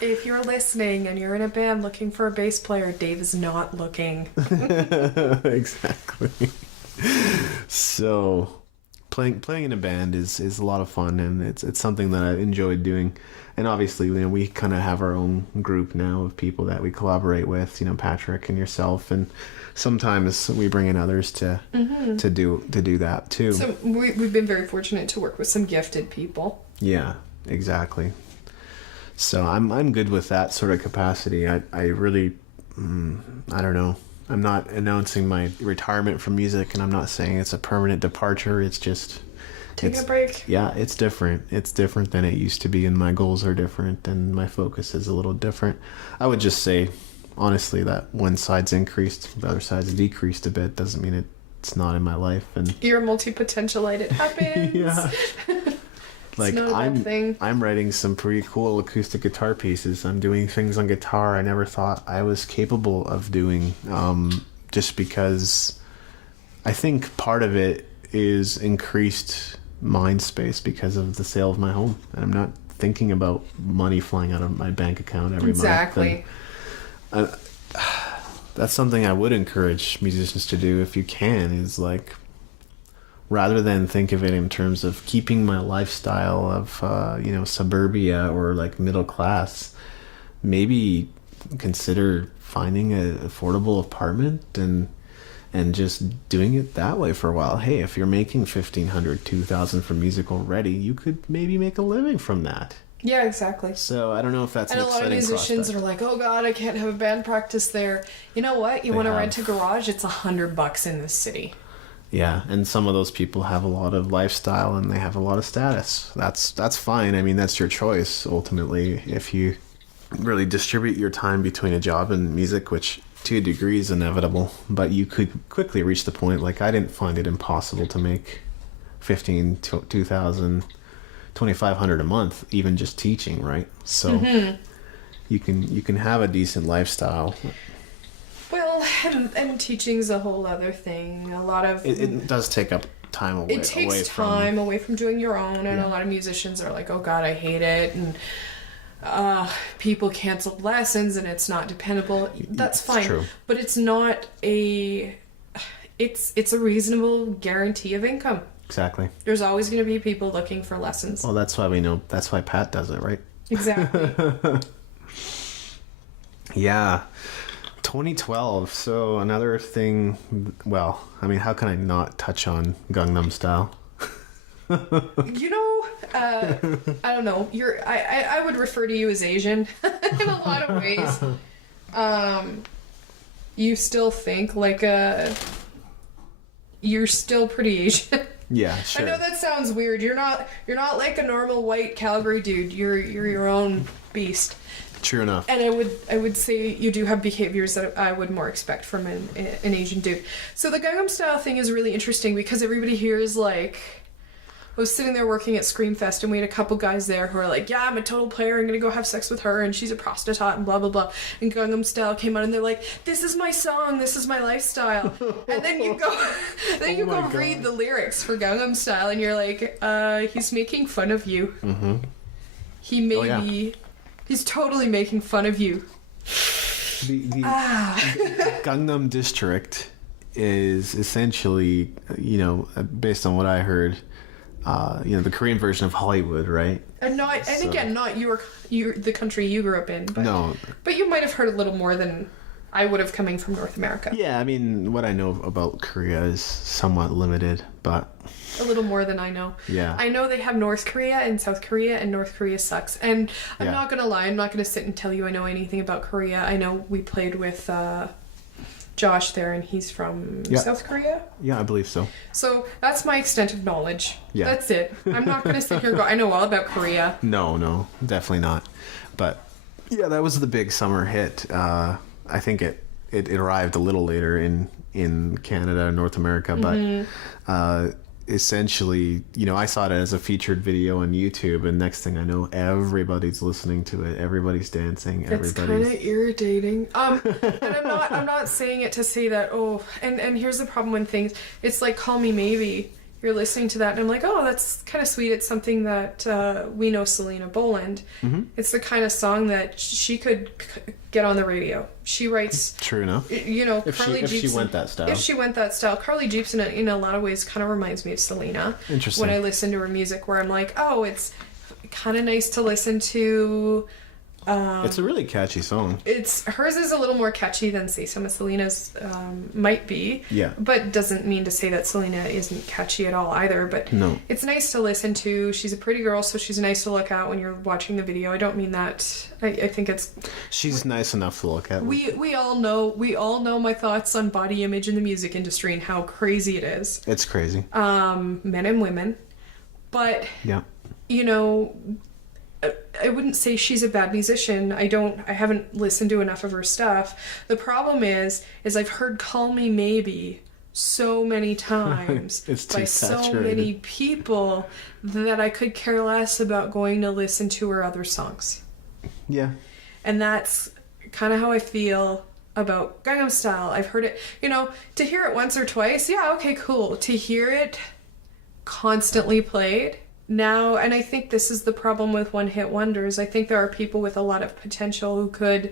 If you're listening and you're in a band looking for a bass player, Dave is not looking. Exactly. So playing in a band is a lot of fun, and it's something that I enjoyed doing. And obviously, we kind of have our own group now of people that we collaborate with. Patrick and yourself, and sometimes we bring in others to do that too. So we've been very fortunate to work with some gifted people. Yeah, exactly. So I'm good with that sort of capacity. I really I don't know. I'm not announcing my retirement from music, and I'm not saying it's a permanent departure. It's just take a break. Yeah, it's different. It's different than it used to be, and my goals are different, and my focus is a little different. I would just say, honestly, that one side's increased, the other side's decreased a bit. Doesn't mean it's not in my life. And you're multi-potentialite. It happens. Yeah. Like thing. I'm writing some pretty cool acoustic guitar pieces. I'm doing things on guitar I never thought I was capable of doing, just because I think part of it is increased mind space because of the sale of my home, and I'm not thinking about money flying out of my bank account every month. Exactly. That's something I would encourage musicians to do if you can, is like, rather than think of it in terms of keeping my lifestyle of suburbia or like middle class, maybe consider finding an affordable apartment and just doing it that way for a while. Hey, if you're making $1,500, $2,000 from music already, you could maybe make a living from that. Yeah, exactly. So I don't know if that's an exciting prospect. And a lot of musicians are like, oh God, I can't have a band practice there. You know what? You want to rent a garage? It's $100 in this city. Yeah, and some of those people have a lot of lifestyle and they have a lot of status. That's fine. I mean, that's your choice, ultimately, if you really distribute your time between a job and music, which to a degree is inevitable. But you could quickly reach the point, like I didn't find it impossible to make $1,500, $2,000, $2,500 a month, even just teaching, right? So you can have a decent lifestyle. Well, and teaching's a whole other thing. A lot of it does take up time away. It takes time away from doing your own, and a lot of musicians are like, "Oh God, I hate it," and people cancel lessons, and it's not dependable. That's fine, true. But it's not a. It's a reasonable guarantee of income. Exactly. There's always going to be people looking for lessons. Well, that's why we know. That's why Pat does it, right? Exactly. Yeah. 2012. So another thing. Well, I mean, how can I not touch on Gangnam Style? I don't know. I would refer to you as Asian in a lot of ways. You still think like you're still pretty Asian. Yeah, sure. I know that sounds weird. You're not like a normal white Calgary dude. You're your own beast. True enough. And I would say you do have behaviors that I would more expect from an Asian dude. So the Gangnam Style thing is really interesting because everybody here is like, I was sitting there working at Screamfest and we had a couple guys there who are like, yeah, I'm a total player, I'm gonna go have sex with her and she's a prostitute and blah blah blah. And Gangnam Style came out and they're like, this is my song, this is my lifestyle. And then you go read the lyrics for Gangnam Style and you're like, he's making fun of you. Mm-hmm. He may be, he's totally making fun of you. The Gangnam District is essentially, based on what I heard, the Korean version of Hollywood, right? And again, not your the country you grew up in. But, no. But you might have heard a little more than I would have coming from North America. Yeah, I mean, what I know about Korea is somewhat limited, but... A little more than I know. Yeah. I know they have North Korea and South Korea, and North Korea sucks. And I'm not going to lie, I'm not going to sit and tell you I know anything about Korea. I know we played with Josh there, and he's from South Korea? Yeah, I believe so. So that's my extent of knowledge. Yeah. That's it. I'm not going to sit here and go, I know all about Korea. No, definitely not. But, yeah, that was the big summer hit. I think it arrived a little later in Canada, North America, but essentially, I saw it as a featured video on YouTube, and next thing I know, everybody's listening to it, everybody's dancing, It's kind of irritating. And I'm not saying it to say that. And here's the problem when things. It's like Call Me Maybe. You're listening to that, and I'm like, oh, that's kind of sweet. It's something that we know Selena Boland. Mm-hmm. It's the kind of song that she could get on the radio. She writes. True enough. If she went that style. If she went that style, Carly Jeeps in a lot of ways kind of reminds me of Selena. Interesting. When I listen to her music, where I'm like, oh, it's kind of nice to listen to. It's a really catchy song. Hers is a little more catchy than, say, some of Selena's might be. Yeah. But doesn't mean to say that Selena isn't catchy at all either. But no. It's nice to listen to. She's a pretty girl, so she's nice to look at when you're watching the video. I don't mean that. I think it's. She's nice enough to look at. We all know my thoughts on body image in the music industry and how crazy it is. It's crazy. Men and women, but yeah. I wouldn't say she's a bad musician. I haven't listened to enough of her stuff. The problem is I've heard Call Me Maybe so many times by so many people that I could care less about going to listen to her other songs. Yeah. And that's kind of how I feel about Gangnam Style. I've heard it, to hear it once or twice, yeah, okay, cool. To hear it constantly played now, and I think this is the problem with one-hit wonders. I think there are people with a lot of potential who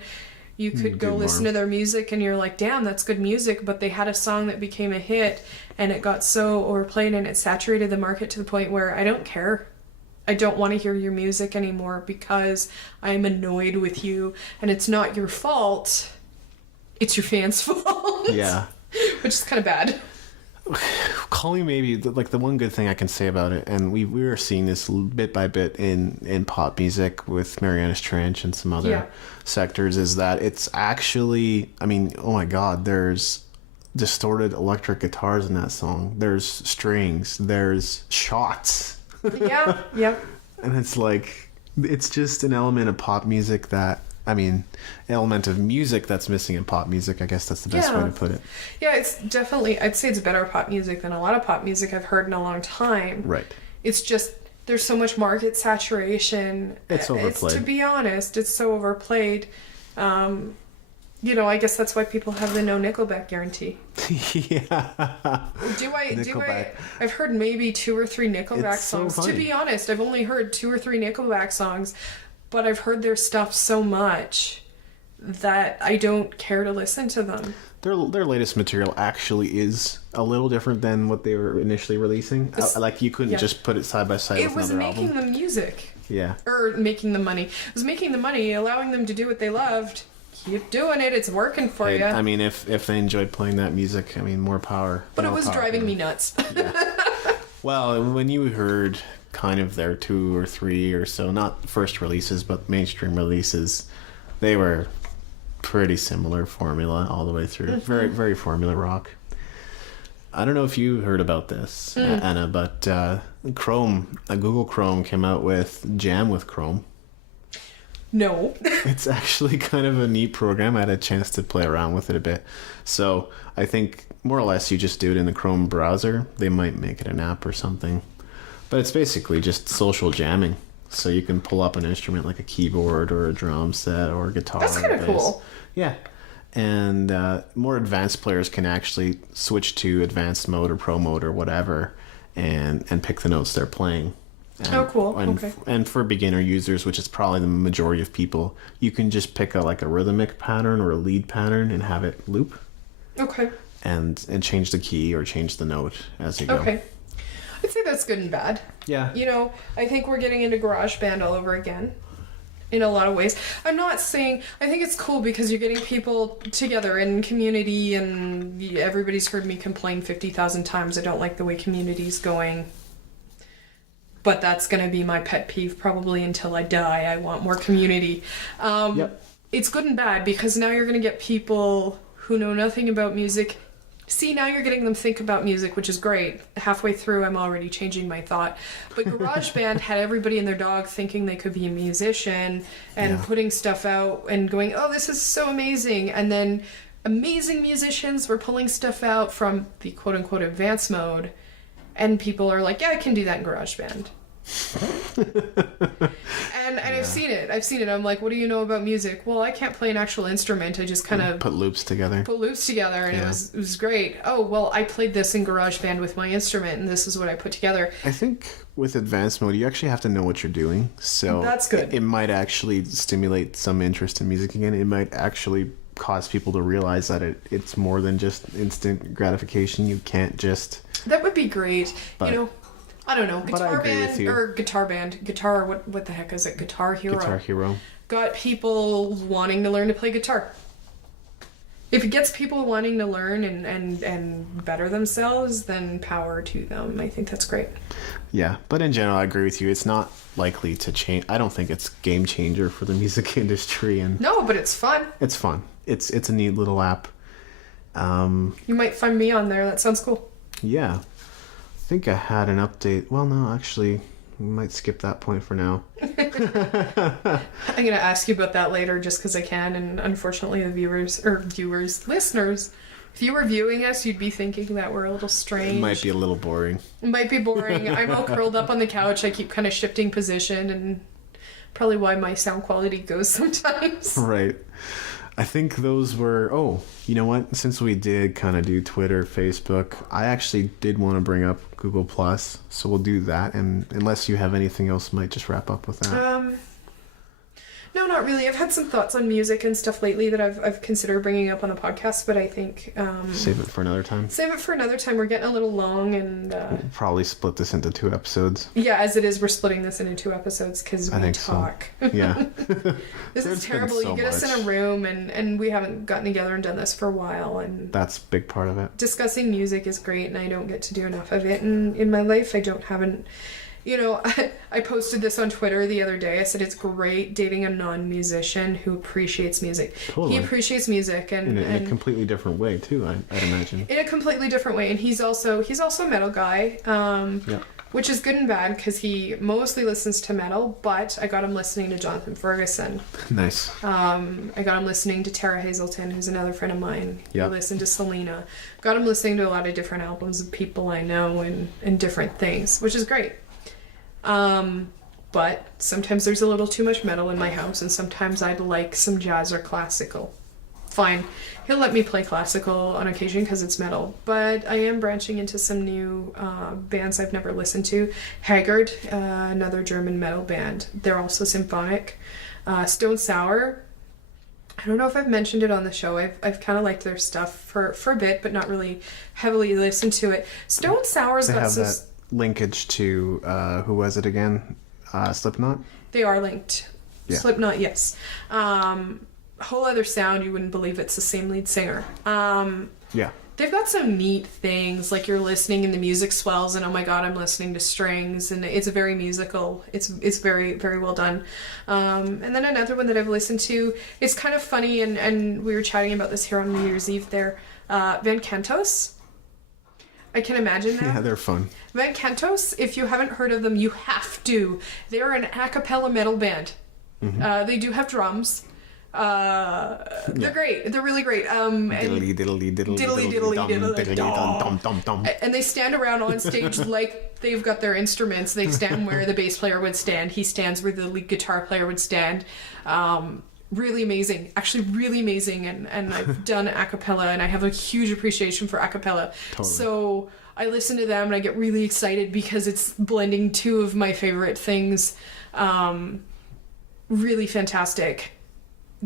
you could go listen to their music and you're like, damn, that's good music, but they had a song that became a hit and it got so overplayed and it saturated the market to the point where I don't care. I don't want to hear your music anymore because I'm annoyed with you, and it's not your fault. It's your fans' fault. Yeah. Which is kind of bad. Call Me Maybe, like the one good thing I can say about it, and we were seeing this bit by bit in pop music with Marianas Trench and some other sectors, is that it's actually, oh my god, there's distorted electric guitars in that song. There's strings. There's shots. Yeah, yeah. And it's like, it's just an element of pop music that, element of music that's missing in pop music. I guess that's the best way to put it. Yeah, it's definitely, I'd say it's better pop music than a lot of pop music I've heard in a long time. Right. It's just, there's so much market saturation. It's overplayed. To be honest, it's so overplayed. I guess that's why people have the no Nickelback guarantee. Yeah. I've heard maybe 2 or 3 Nickelback songs. So to be honest, I've only heard 2 or 3 Nickelback songs, but I've heard their stuff so much that I don't care to listen to them. Their latest material actually is a little different than what they were initially releasing. Like, you couldn't just put it side by side with another album. It was making the music. Yeah. Or making the money. It was making the money, allowing them to do what they loved. Keep doing it. It's working for you. If they enjoyed playing that music, more power. But it was driving me nuts. Yeah. Well, when you heard kind of their 2 or 3 or so, not first releases, but mainstream releases, they were pretty similar formula all the way through. Mm-hmm. Very, very formula rock. I don't know if you heard about this, Anna, but Google Chrome came out with Jam with Chrome. No. It's actually kind of a neat program. I had a chance to play around with it a bit. So I think more or less you just do it in the Chrome browser. They might make it an app or something. But it's basically just social jamming. So you can pull up an instrument like a keyboard or a drum set or a guitar. That's kind of cool. Yeah. And more advanced players can actually switch to advanced mode or pro mode or whatever and pick the notes they're playing. Cool. Okay. And for beginner users, which is probably the majority of people, you can just pick a rhythmic pattern or a lead pattern and have it loop. Okay. And change the key or change the note as you go. Okay. say that's good and bad. Yeah. You know, I think we're getting into GarageBand all over again. In a lot of ways. I'm not saying... I think it's cool because you're getting people together in community, and everybody's heard me complain 50,000 times I don't like the way community's going. But that's going to be my pet peeve probably until I die. I want more community. Yep. It's good and bad because now you're going to get people who know nothing about music. See, now you're getting them think about music, which is great. Halfway through, I'm already changing my thought. But GarageBand had everybody and their dog thinking they could be a musician and putting stuff out and going, oh, this is so amazing. And then amazing musicians were pulling stuff out from the quote-unquote advanced mode. And people are like, yeah, I can do that in GarageBand. and I've seen it. I'm like, what do you know about music? Well, I can't play an actual instrument. I just kind of put loops together, and it was great. Oh, well, I played this in GarageBand with my instrument, and this is what I put together. I think with advanced mode, you actually have to know what you're doing, so that's good. It might actually stimulate some interest in music again. It might actually cause people to realize that it's more than just instant gratification. You can't just... That would be great. But, you know, I don't know. Guitar Band, what the heck is it? Guitar Hero. Guitar Hero. Got people wanting to learn to play guitar. If it gets people wanting to learn and better themselves, then power to them. I think that's great. Yeah, but in general, I agree with you. It's not likely to change. I don't think it's game changer for the music industry. No, but it's fun. It's fun. It's a neat little app. You might find me on there. That sounds cool. Yeah. I think I had an update. Well, no, actually, we might skip that point for now. I'm going to ask you about that later just because I can, and unfortunately the listeners, if you were viewing us, you'd be thinking that we're a little strange. It might be a little boring. It might be boring. I'm all curled up on the couch. I keep kind of shifting position, and probably why my sound quality goes sometimes. Right. I think those were... Oh, you know what? Since we did kind of do Twitter, Facebook, I actually did want to bring up Google+, so we'll do that. And unless you have anything else, might just wrap up with that. No, not really. I've had some thoughts on music and stuff lately that I've considered bringing up on the podcast, but I think... Save it for another time? Save it for another time. We're getting a little long, and... We'll probably split this into 2 episodes. Yeah, as it is, we're splitting this into 2 episodes because we talk. So. Yeah. This is terrible. You get us in a room, and we haven't gotten together and done this for a while, and... That's a big part of it. Discussing music is great, and I don't get to do enough of it, and in my life, haven't... You know, I posted this on Twitter the other day. I said it's great dating a non-musician who appreciates music. Totally. He appreciates music and in a completely different way too. I'd imagine. In a completely different way, and he's also a metal guy, which is good and bad because he mostly listens to metal. But I got him listening to Jonathan Ferguson. Nice. I got him listening to Tara Hazelton, who's another friend of mine. Yeah. He listened to Selena. Got him listening to a lot of different albums of people I know and different things, which is great. But sometimes there's a little too much metal in my house, and sometimes I'd like some jazz or classical. Fine. He'll let me play classical on occasion because it's metal, but I am branching into some new bands I've never listened to. Haggard, another German metal band. They're also symphonic. Stone Sour. I don't know if I've mentioned it on the show. I've kind of liked their stuff for a bit, but not really heavily listened to it. Stone Sour's got some... linkage to who was it again? Slipknot? They are linked. Yeah. Slipknot, yes. Whole other sound, you wouldn't believe it's the same lead singer. Yeah. They've got some neat things, like you're listening and the music swells and oh my god, I'm listening to strings, and it's very musical. It's very, very well done. And then another one that I've listened to, it's kind of funny, and we were chatting about this here on New Year's Eve there. Van Cantos. I can imagine that. Yeah, they're fun. Van Cantos, if you haven't heard of them, you have to. They're an a cappella metal band. Mm-hmm. They do have drums. They're great. They're really great. Diddly diddly diddly diddly dum dum dum. And they stand around on stage like they've got their instruments. They stand where the bass player would stand. He stands where the lead guitar player would stand. Really amazing. Actually really amazing. And I've done a cappella, and I have a huge appreciation for a cappella. Totally. So I listen to them and I get really excited because it's blending 2 of my favorite things. Really fantastic.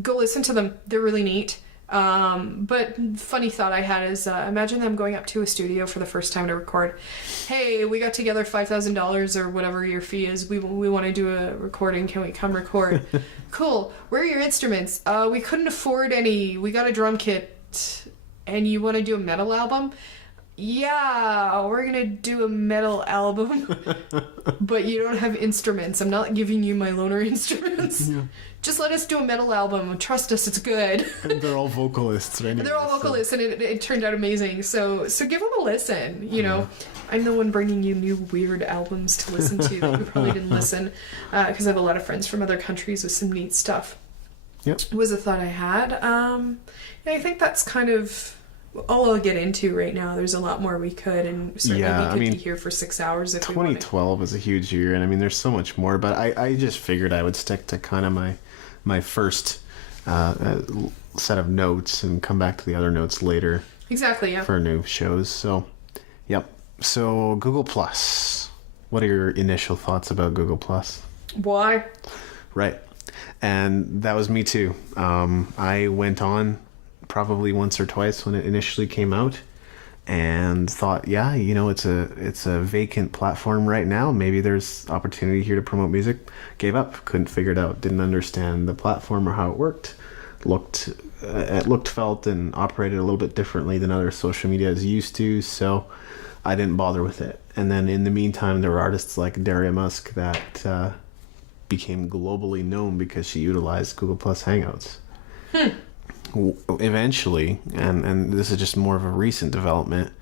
Go listen to them. They're really neat. But funny thought I had is, imagine them going up to a studio for the first time to record. Hey, we got together $5,000 or whatever your fee is. We want to do a recording. Can we come record? Cool. Where are your instruments? We couldn't afford any. We got a drum kit. And you want to do a metal album? Yeah, we're gonna do a metal album, but you don't have instruments. I'm not giving you my loaner instruments. Yeah. Just let us do a metal album. Trust us, it's good. And they're all vocalists, right? They're all vocalists, and it turned out amazing. So give them a listen. You know, I'm the one bringing you new weird albums to listen to that you probably didn't listen, because I have a lot of friends from other countries with some neat stuff. Yep, was a thought I had. Yeah, I think that's kind of all I'll get into right now. There's a lot more we could, and certainly we could be here for 6 hours if 2012 was a huge year, and I mean, there's so much more, but I just figured I would stick to kind of my first set of notes and come back to the other notes later. Exactly, yeah. For new shows. So, yep. So, Google Plus. What are your initial thoughts about Google Plus? Why? Right. And that was me too. I went on probably once or twice when it initially came out and thought, yeah, you know, it's a vacant platform right now. Maybe there's opportunity here to promote music. Gave up. Couldn't figure it out. Didn't understand the platform or how it worked. It looked, felt, and operated a little bit differently than other social media is used to, so I didn't bother with it. And then in the meantime, there were artists like Daria Musk that became globally known because she utilized Google Plus Hangouts. Eventually, and this is just more of a recent development,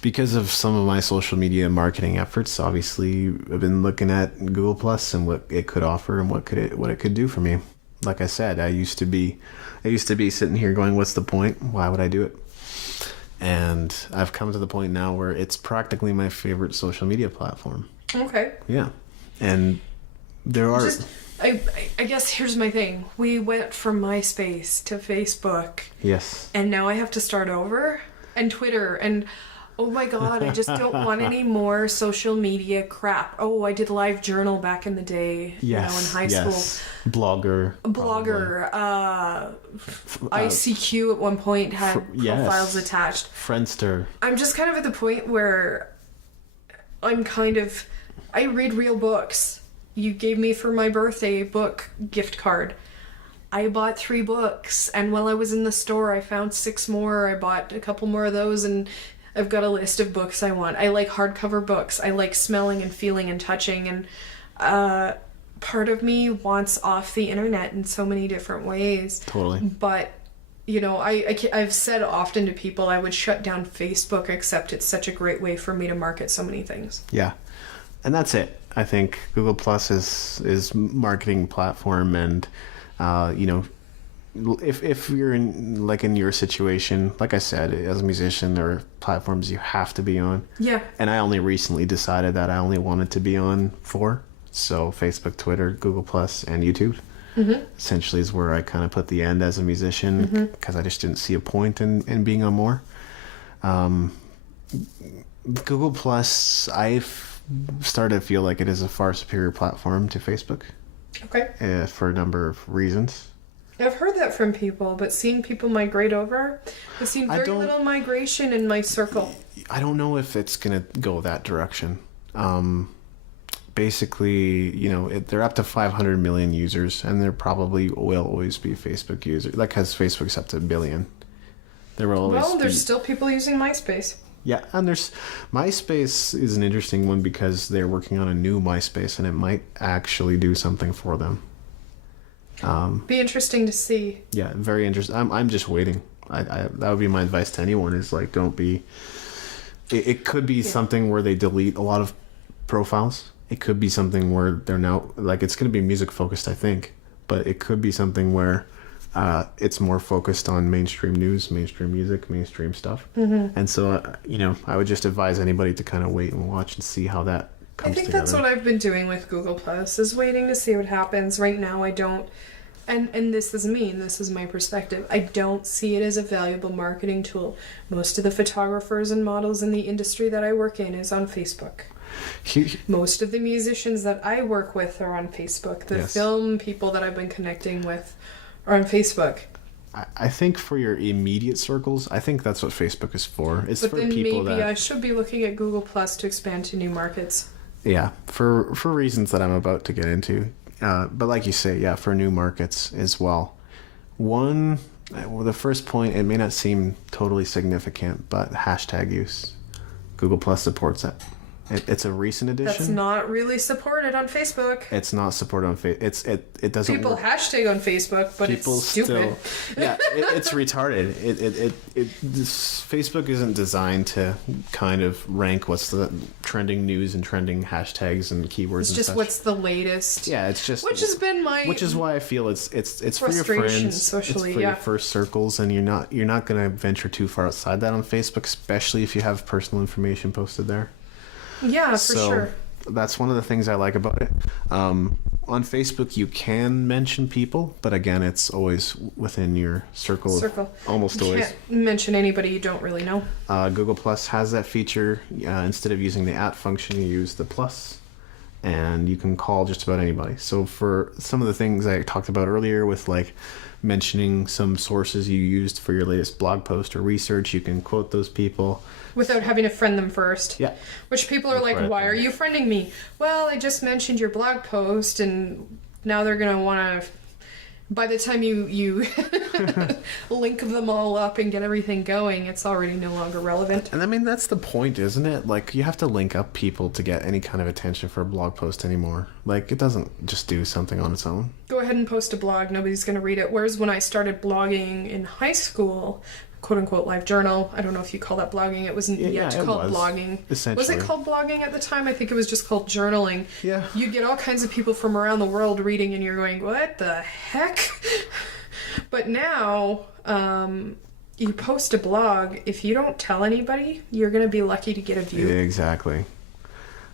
because of some of my social media marketing efforts, obviously I've been looking at Google Plus and what it could offer and what it could do for me. Like I said, I used to be sitting here going, what's the point? Why would I do it? And I've come to the point now where it's practically my favorite social media platform. Okay. Yeah. And there are... I guess here's my thing. We went from MySpace to Facebook. Yes. And now I have to start over. And Twitter. And oh my God, I just don't want any more social media crap. Oh, I did Live Journal back in the day. Yes. In high school. Blogger. ICQ at one point had profiles attached. Friendster. I'm just kind of at the point where I read real books. You gave me for my birthday book gift card. I bought 3 books, and while I was in the store, I found 6 more. I bought a couple more of those, and I've got a list of books I want. I like hardcover books. I like smelling and feeling and touching, and part of me wants off the internet in so many different ways. Totally. But, you know, I've said often to people I would shut down Facebook, except it's such a great way for me to market so many things. Yeah. And that's it. I think Google Plus is marketing platform, and you know, if you're in your situation, like I said, as a musician, there are platforms you have to be on. Yeah. And I only recently decided that I only wanted to be on 4. So Facebook, Twitter, Google Plus, and YouTube. Mm-hmm. Essentially is where I kind of put the end as a musician, because I just didn't see a point in being on more. Google Plus, I've started to feel like it is a far superior platform to Facebook. Okay. For a number of reasons. I've heard that from people, but seeing people migrate over, I've seen very little migration in my circle. I don't know if it's going to go that direction. Basically, you know, they're up to 500 million users, and there probably will always be Facebook users. Like, because Facebook's up to 1 billion. There will always there's still people using MySpace. Yeah, and there's MySpace is an interesting one because they're working on a new MySpace, and it might actually do something for them. Be interesting to see. Yeah, very interesting. I'm just waiting. I that would be my advice to anyone is like, don't be. It could be something where they delete a lot of profiles. It could be something where they're now like it's going to be music focused, I think, but it could be something where it's more focused on mainstream news, mainstream music, mainstream stuff. Mm-hmm. And so, you know, I would just advise anybody to kind of wait and watch and see how that comes together. I think that's what I've been doing with Google Plus, is waiting to see what happens. Right now, I don't, and this is me, and this is my perspective, I don't see it as a valuable marketing tool. Most of the photographers and models in the industry that I work in is on Facebook. Most of the musicians that I work with are on Facebook. The film people that I've been connecting with are on Facebook. I think for your immediate circles, I think that's what Facebook is for. It's but for then people maybe that I should be looking at Google Plus to expand to new markets. yeah, for reasons that I'm about to get into. But like you say, yeah, for new markets as well. The first point, it may not seem totally significant, but hashtag use. Google Plus supports it. It's a recent addition. That's not really supported on Facebook. It's not supported on Facebook. It doesn't. People work. hashtag on Facebook, but People it's stupid. It's retarded. Facebook isn't designed to kind of rank what's the trending news and trending hashtags and keywords. It's and just such. what's the latest. Yeah, it's just which has been my. Which is why I feel it's for your friends, socially, it's for your first circles, and you're not going to venture too far outside that on Facebook, especially if you have personal information posted there. Yeah, for sure. That's one of the things I like about it. On Facebook, you can mention people, but again, it's always within your circle. Almost always. Can't mention anybody you don't really know. Google Plus has that feature. Instead of using the @ function, you use the plus, and you can call just about anybody. So for some of the things I talked about earlier with like mentioning some sources you used for your latest blog post or research, you can quote those people. Without having to friend them first. Yeah. Which people are like, why are you friending me? Well, I just mentioned your blog post, and now they're going to want to... By the time you link them all up and get everything going, it's already no longer relevant. And I mean, that's the point, isn't it? Like, you have to link up people to get any kind of attention for a blog post anymore. Like, it doesn't just do something on its own. Go ahead and post a blog. Nobody's going to read it. Whereas when I started blogging in high school... quote-unquote live journal. I don't know if you call that blogging. It wasn't yet called blogging. Essentially. Was it called blogging at the time? I think it was just called journaling. Yeah. You'd get all kinds of people from around the world reading, and you're going, what the heck? But now, you post a blog. If you don't tell anybody, you're going to be lucky to get a view. Exactly.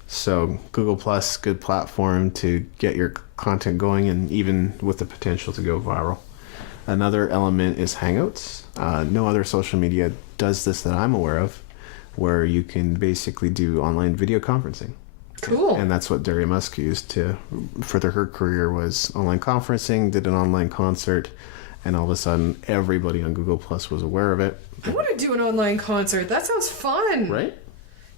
So Google Plus, good platform to get your content going, and even with the potential to go viral. Another element is Hangouts. No other social media does this that I'm aware of, where you can basically do online video conferencing. Cool. And that's what Daria Musk used to further her career, was online conferencing, did an online concert, and all of a sudden everybody on Google Plus was aware of it. I want to do an online concert. That sounds fun. Right?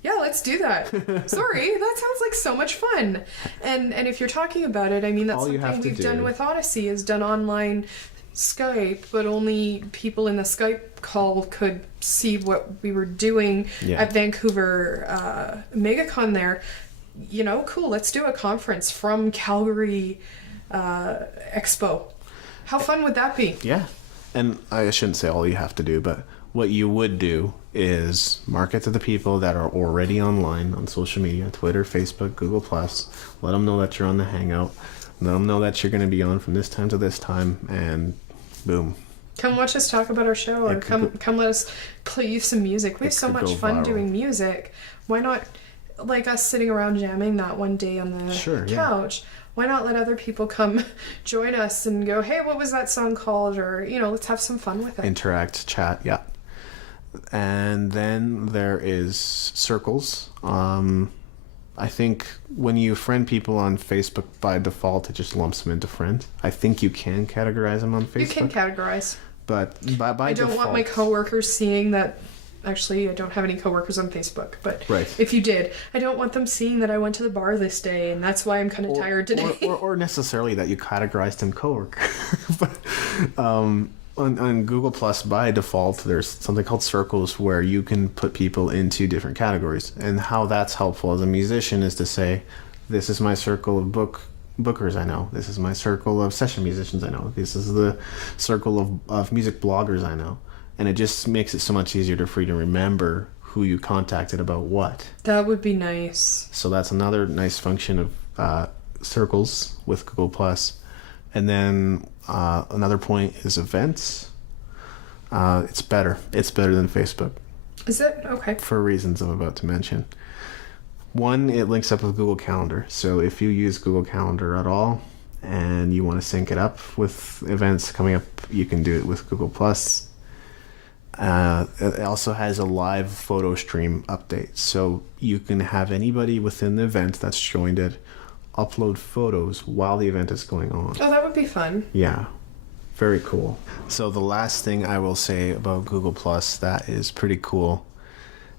Yeah, let's do that. Sorry, that sounds like so much fun. And if you're talking about it, I mean, that's something we've done with Odyssey, is done online Skype, but only people in the Skype call could see what we were doing at Vancouver MegaCon there. You know, cool, let's do a conference from Calgary Expo. How fun would that be? Yeah. And I shouldn't say all you have to do, but what you would do is market to the people that are already online on social media, Twitter, Facebook, Google+. Let them know that you're on the Hangout. Let them know that you're going to be on from this time to this time, and boom. Come watch us talk about our show, or come let us play you some music. We have so much fun doing music. Why not, like us sitting around jamming that one day on the couch? Yeah. Why not let other people come join us and go, hey, what was that song called? Or, you know, let's have some fun with it. Interact, chat, yeah. And then there is circles. I think when you friend people on Facebook, by default, it just lumps them into friends. I think you can categorize them on Facebook. You can categorize. But by I don't default, want my coworkers seeing that. Actually, I don't have any coworkers on Facebook, but if you did, I don't want them seeing that I went to the bar this day, and that's why I'm kind of tired today. Or necessarily that you categorized them coworker. But on Google Plus, by default, there's something called circles, where you can put people into different categories. And how that's helpful as a musician is to say, this is my circle of bookers I know. This is my circle of session musicians I know. This is the circle of music bloggers I know. And it just makes it so much easier for you to remember who you contacted about what. That would be nice. So that's another nice function of circles with Google Plus. And then another point is events. It's better. It's better than Facebook. Is it? Okay. For reasons I'm about to mention. One, it links up with Google Calendar. So if you use Google Calendar at all and you want to sync it up with events coming up, you can do it with Google Plus. It also has a live photo stream update, so you can have anybody within the event that's joined it upload photos while the event is going on. Oh, that would be fun. Yeah, Very cool. So the last thing I will say about Google Plus that is pretty cool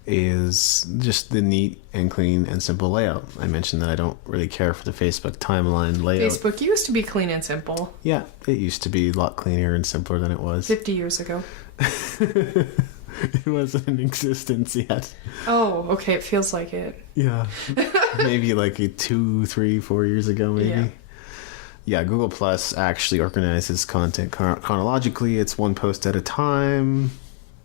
is just the neat and clean and simple layout. I mentioned that I don't really care for the Facebook timeline layout. Facebook used to be clean and simple. Yeah, it used to be a lot cleaner and simpler than it was. 50 years ago. It wasn't in existence yet. Oh, okay. It feels like it. Yeah. Maybe like 2, 3, 4 years ago, maybe. Yeah, Google Plus actually organizes content chronologically. It's one post at a time.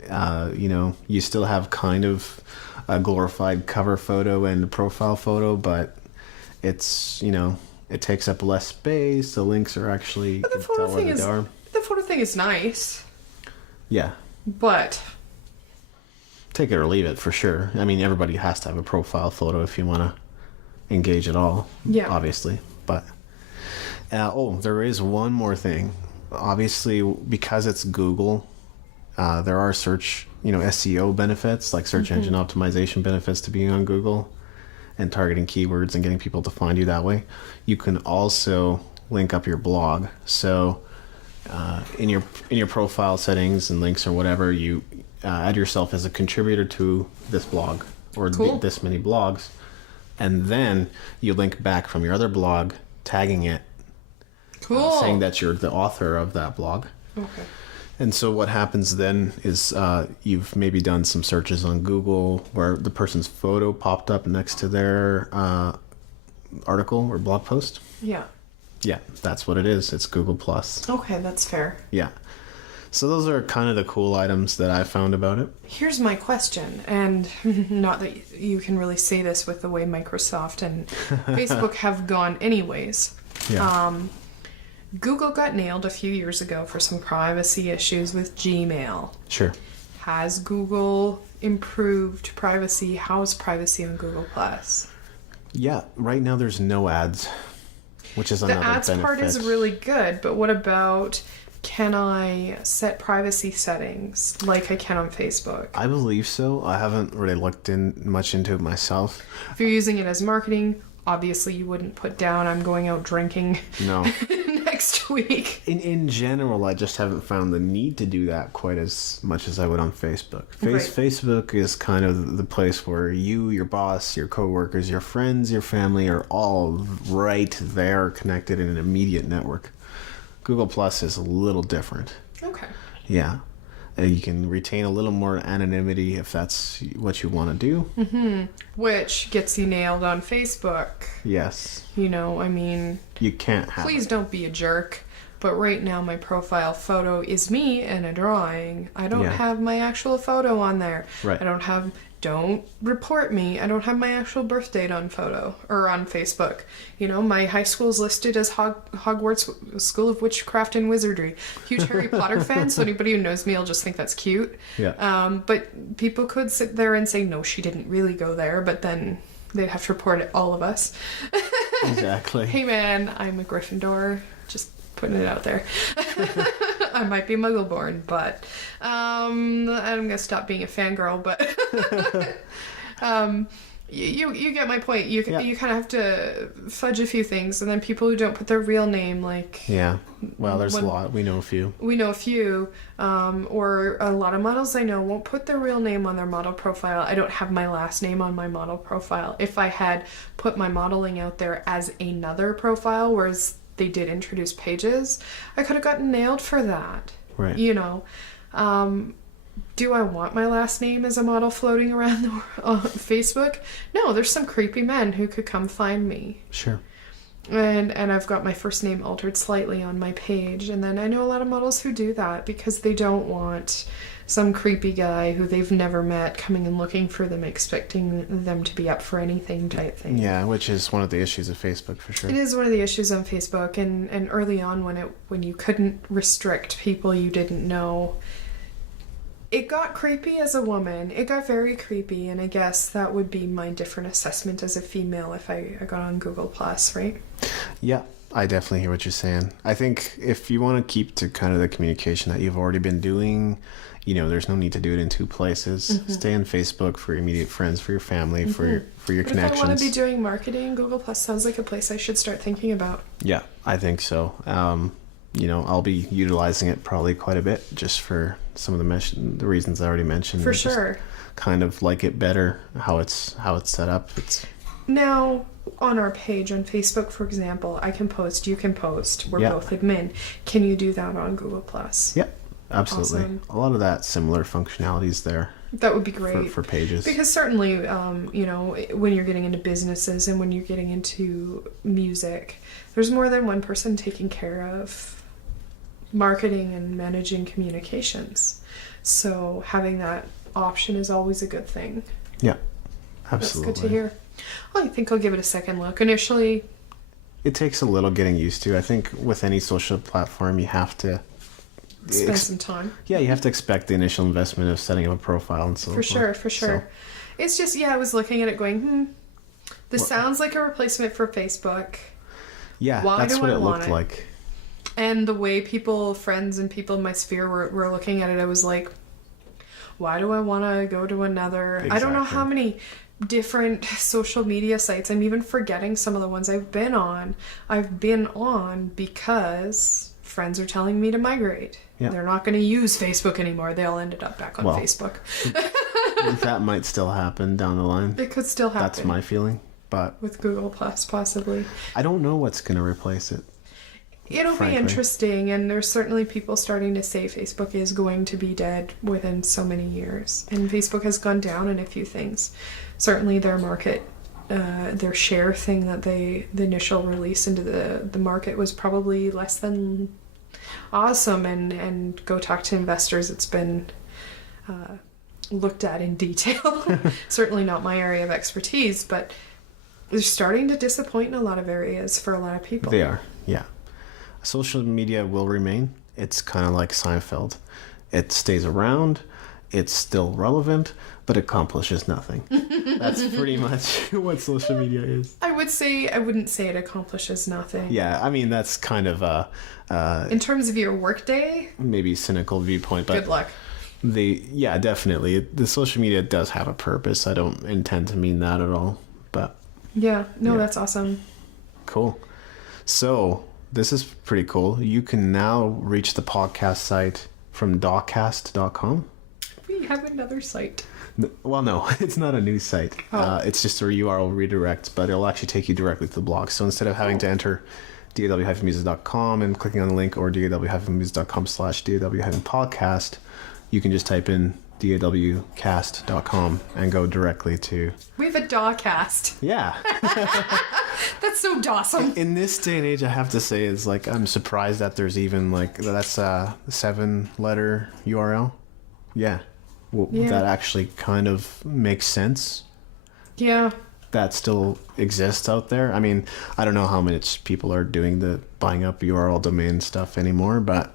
You still have kind of a glorified cover photo and a profile photo, but it's, it takes up less space. The links are actually... But the photo thing is nice. Yeah. But... take it or leave it, for sure. I mean, everybody has to have a profile photo if you want to engage at all. Yeah. Obviously. But... there is one more thing. Obviously, because it's Google, there are search, SEO benefits, like search engine optimization benefits to being on Google and targeting keywords and getting people to find you that way. You can also link up your blog. So in your profile settings and links or whatever, you add yourself as a contributor to this blog or this many blogs, and then you link back from your other blog, tagging it. Cool. Saying that you're the author of that blog. Okay. And so what happens then is you've maybe done some searches on Google where the person's photo popped up next to their article or blog post. Yeah. Yeah, that's what it is. It's Google Plus. Okay, that's fair. Yeah. So those are kind of the cool items that I found about it. Here's my question, and not that you can really say this with the way Microsoft and Facebook have gone anyways. Yeah. Google got nailed a few years ago for some privacy issues with Gmail. Sure. Has Google improved privacy? How's privacy on Google Plus? Yeah, right now there's no ads, which is another benefit. The ads part is really good, but what about, can I set privacy settings like I can on Facebook? I believe so. I haven't really looked much into it myself. If you're using it as marketing, obviously you wouldn't put down, I'm going out drinking. No. Next week. In general, I just haven't found the need to do that quite as much as I would on Facebook. Right. Facebook is kind of the place where you, your boss, your coworkers, your friends, your family are all right there, connected in an immediate network. Google Plus is a little different. Okay. Yeah. You can retain a little more anonymity if that's what you want to do. Mm-hmm. Which gets you nailed on Facebook. Yes. You can't have please don't be a jerk. But right now my profile photo is me in a drawing. I don't have my actual photo on there. Right. Don't report me. I don't have my actual birth date on photo or on Facebook. My high school is listed as Hogwarts School of Witchcraft and Wizardry. Huge Harry Potter fan, so anybody who knows me will just think that's cute. Yeah. But people could sit there and say, no, she didn't really go there, but then they'd have to report it, all of us. Exactly. Hey man, I'm a Gryffindor. Just putting it out there. I might be Muggle-born, but I'm gonna stop being a fangirl. But you get my point. You kind of have to fudge a few things, and then people who don't put their real name, like well, there's a lot. We know a few. Or a lot of models I know won't put their real name on their model profile. I don't have my last name on my model profile. If I had put my modeling out there as another profile, whereas they did introduce pages, I could have gotten nailed for that. Right. Do I want my last name as a model floating around Facebook? No, there's some creepy men who could come find me. Sure. And I've got my first name altered slightly on my page. And then I know a lot of models who do that because they don't want some creepy guy who they've never met coming and looking for them, expecting them to be up for anything type thing. Yeah, which is one of the issues of Facebook for sure. It is one of the issues on Facebook, and early on when you couldn't restrict people you didn't know, it got creepy as a woman. It got very creepy, and I guess that would be my different assessment as a female if I got on Google Plus, right? Yeah, I definitely hear what you're saying. I think if you want to keep to kind of the communication that you've already been doing, there's no need to do it in two places. Mm-hmm. Stay on Facebook for your immediate friends, for your family, for your connections. If I want to be doing marketing, Google Plus sounds like a place I should start thinking about. Yeah, I think so. I'll be utilizing it probably quite a bit just for some of the reasons I already mentioned. For sure. Kind of like it better how it's set up. Now, on our page on Facebook, for example, I can post, you can post. We're both admin. Can you do that on Google Plus? Yep, absolutely. Awesome. A lot of that similar functionalities there. That would be great for pages. Because certainly, when you're getting into businesses and when you're getting into music, there's more than one person taking care of marketing and managing communications. So having that option is always a good thing. Yeah, absolutely. That's good to hear. I think I'll give it a second look. Initially, it takes a little getting used to. I think with any social platform, you have to spend some time. Yeah, you have to expect the initial investment of setting up a profile and so forth. For sure. So. It's just, I was looking at it going, this sounds like a replacement for Facebook. Yeah, that's what it looked like. And the way friends and people in my sphere were looking at it, I was like, why do I want to go to another? Exactly. I don't know how many different social media sites. I'm even forgetting some of the ones I've been on. I've been on because friends are telling me to migrate. Yeah. They're not going to use Facebook anymore. They all ended up back on Facebook. That might still happen down the line. It could still happen. That's my feeling. But with Google Plus, possibly. I don't know what's going to replace it. It'll be interesting, and there's certainly people starting to say Facebook is going to be dead within so many years. And Facebook has gone down in a few things. Certainly their market, their share thing that the initial release into the market was probably less than awesome. And go talk to investors. It's been looked at in detail. Certainly not my area of expertise, but they're starting to disappoint in a lot of areas for a lot of people. They are, yeah. Social media will remain. It's kind of like Seinfeld. It stays around. It's still relevant, but it accomplishes nothing. That's pretty much what social media is. I wouldn't say it accomplishes nothing. Yeah, I mean, that's kind of in terms of your workday? Maybe cynical viewpoint, but... Good luck. Yeah, definitely. The social media does have a purpose. I don't intend to mean that at all, but... Yeah, that's awesome. Cool. So... This is pretty cool. You can now reach the podcast site from dawcast.com. We have another site. Well, no, it's not a new site. Oh. It's just a URL redirect, but it'll actually take you directly to the blog. So instead of having to enter daw-music.com and clicking on the link or daw-music.com/daw-podcast, you can just type in dawcast.com and go directly to... We have a Dawcast. Yeah. That's so awesome. In this day and age, I have to say, it's like, I'm surprised that there's even that's a 7-letter URL. Yeah. Well, yeah. That actually kind of makes sense. Yeah. That still exists out there. I mean, I don't know how much people are doing the buying up URL domain stuff anymore, but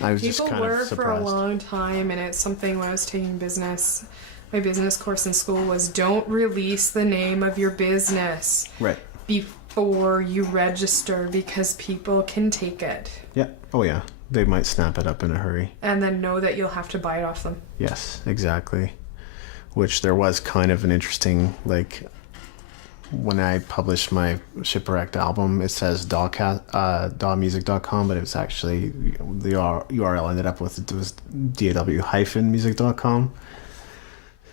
I was just kind of surprised. People were for a long time, and it's something when I was taking business. My business course in school was don't release the name of your business. Right. Before you register, because people can take it. Yeah. Oh, yeah. They might snap it up in a hurry. And then know that you'll have to buy it off them. Yes, exactly. Which there was kind of an interesting, when I published my Shipwrecked album, it says dawmusic.com, but it was actually, the URL ended up with, it was daw-music.com.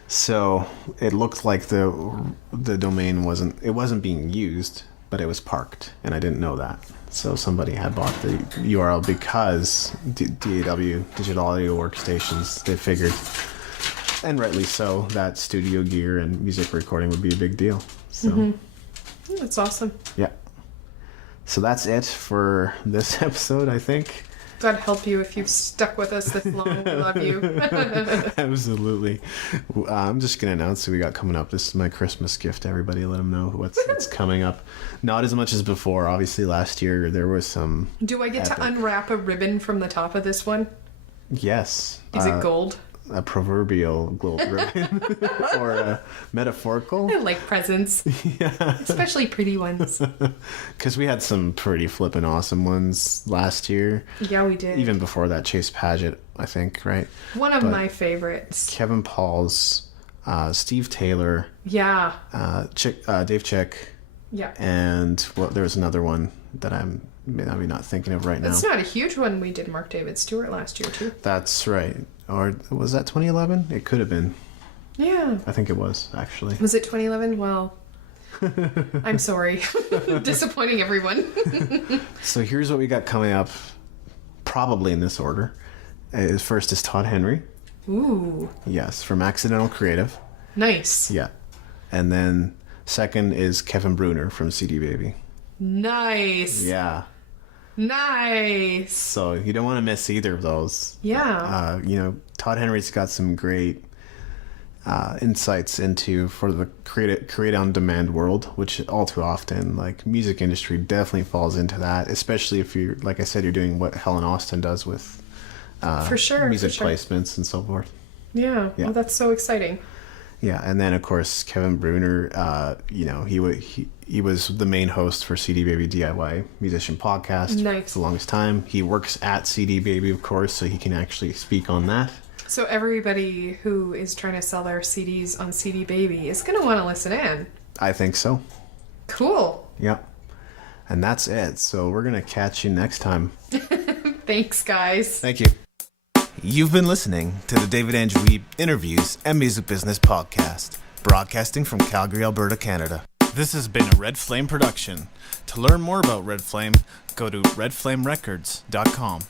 So it looked like the domain wasn't being used, but it was parked, and I didn't know that. So somebody had bought the URL because DAW, Digital Audio Workstations, they figured, and rightly so, that studio gear and music recording would be a big deal. So that's awesome. Yeah. So that's it for this episode, I think. God help you if you've stuck with us this long. We love you. Absolutely. I'm just going to announce what we got coming up. This is my Christmas gift to everybody. Let them know what's coming up. Not as much as before. Obviously, last year there was some... Do I get to unwrap a ribbon from the top of this one? Yes. Is it gold? A proverbial gold ribbon or a metaphorical. I like presents. Yeah. Especially pretty ones. Because we had some pretty flippin' awesome ones last year. Yeah, we did. Even before that, Chase Paget, I think, right? One of my favorites. Kevin Pauls, Steve Taylor. Yeah. Dave Chick. Yeah. And there was another one that I'm maybe not thinking of right now. It's not a huge one. We did Mark David Stewart last year too. That's right. Or was that 2011? It could have been. Yeah. I think it was, actually. Was it 2011? Well, I'm sorry. Disappointing everyone. So here's what we got coming up, probably in this order. First is Todd Henry. Ooh. Yes, from Accidental Creative. Nice. Yeah. And then second is Kevin Bruner from CD Baby. Nice. Yeah. Nice. So you don't want to miss either of those. Yeah. Todd Henry's got some great insights into for the create on demand world, which all too often, like, music industry definitely falls into that, especially if you're, like I said, you're doing what Helen Austin does with for sure, music placements and so forth. Yeah. Well, that's so exciting. Yeah, and then of course Kevin Bruner, he was the main host for CD Baby DIY Musician Podcast nice. for the longest time. He works at CD Baby, of course, so he can actually speak on that. So everybody who is trying to sell their CDs on CD Baby is going to want to listen in. I think so. Cool. Yep. And that's it. So we're going to catch you next time. Thanks, guys. Thank you. You've been listening to the David Andrew Wiebe Interviews and Music Business Podcast, broadcasting from Calgary, Alberta, Canada. This has been a Red Flame production. To learn more about Red Flame, go to redflamerecords.com.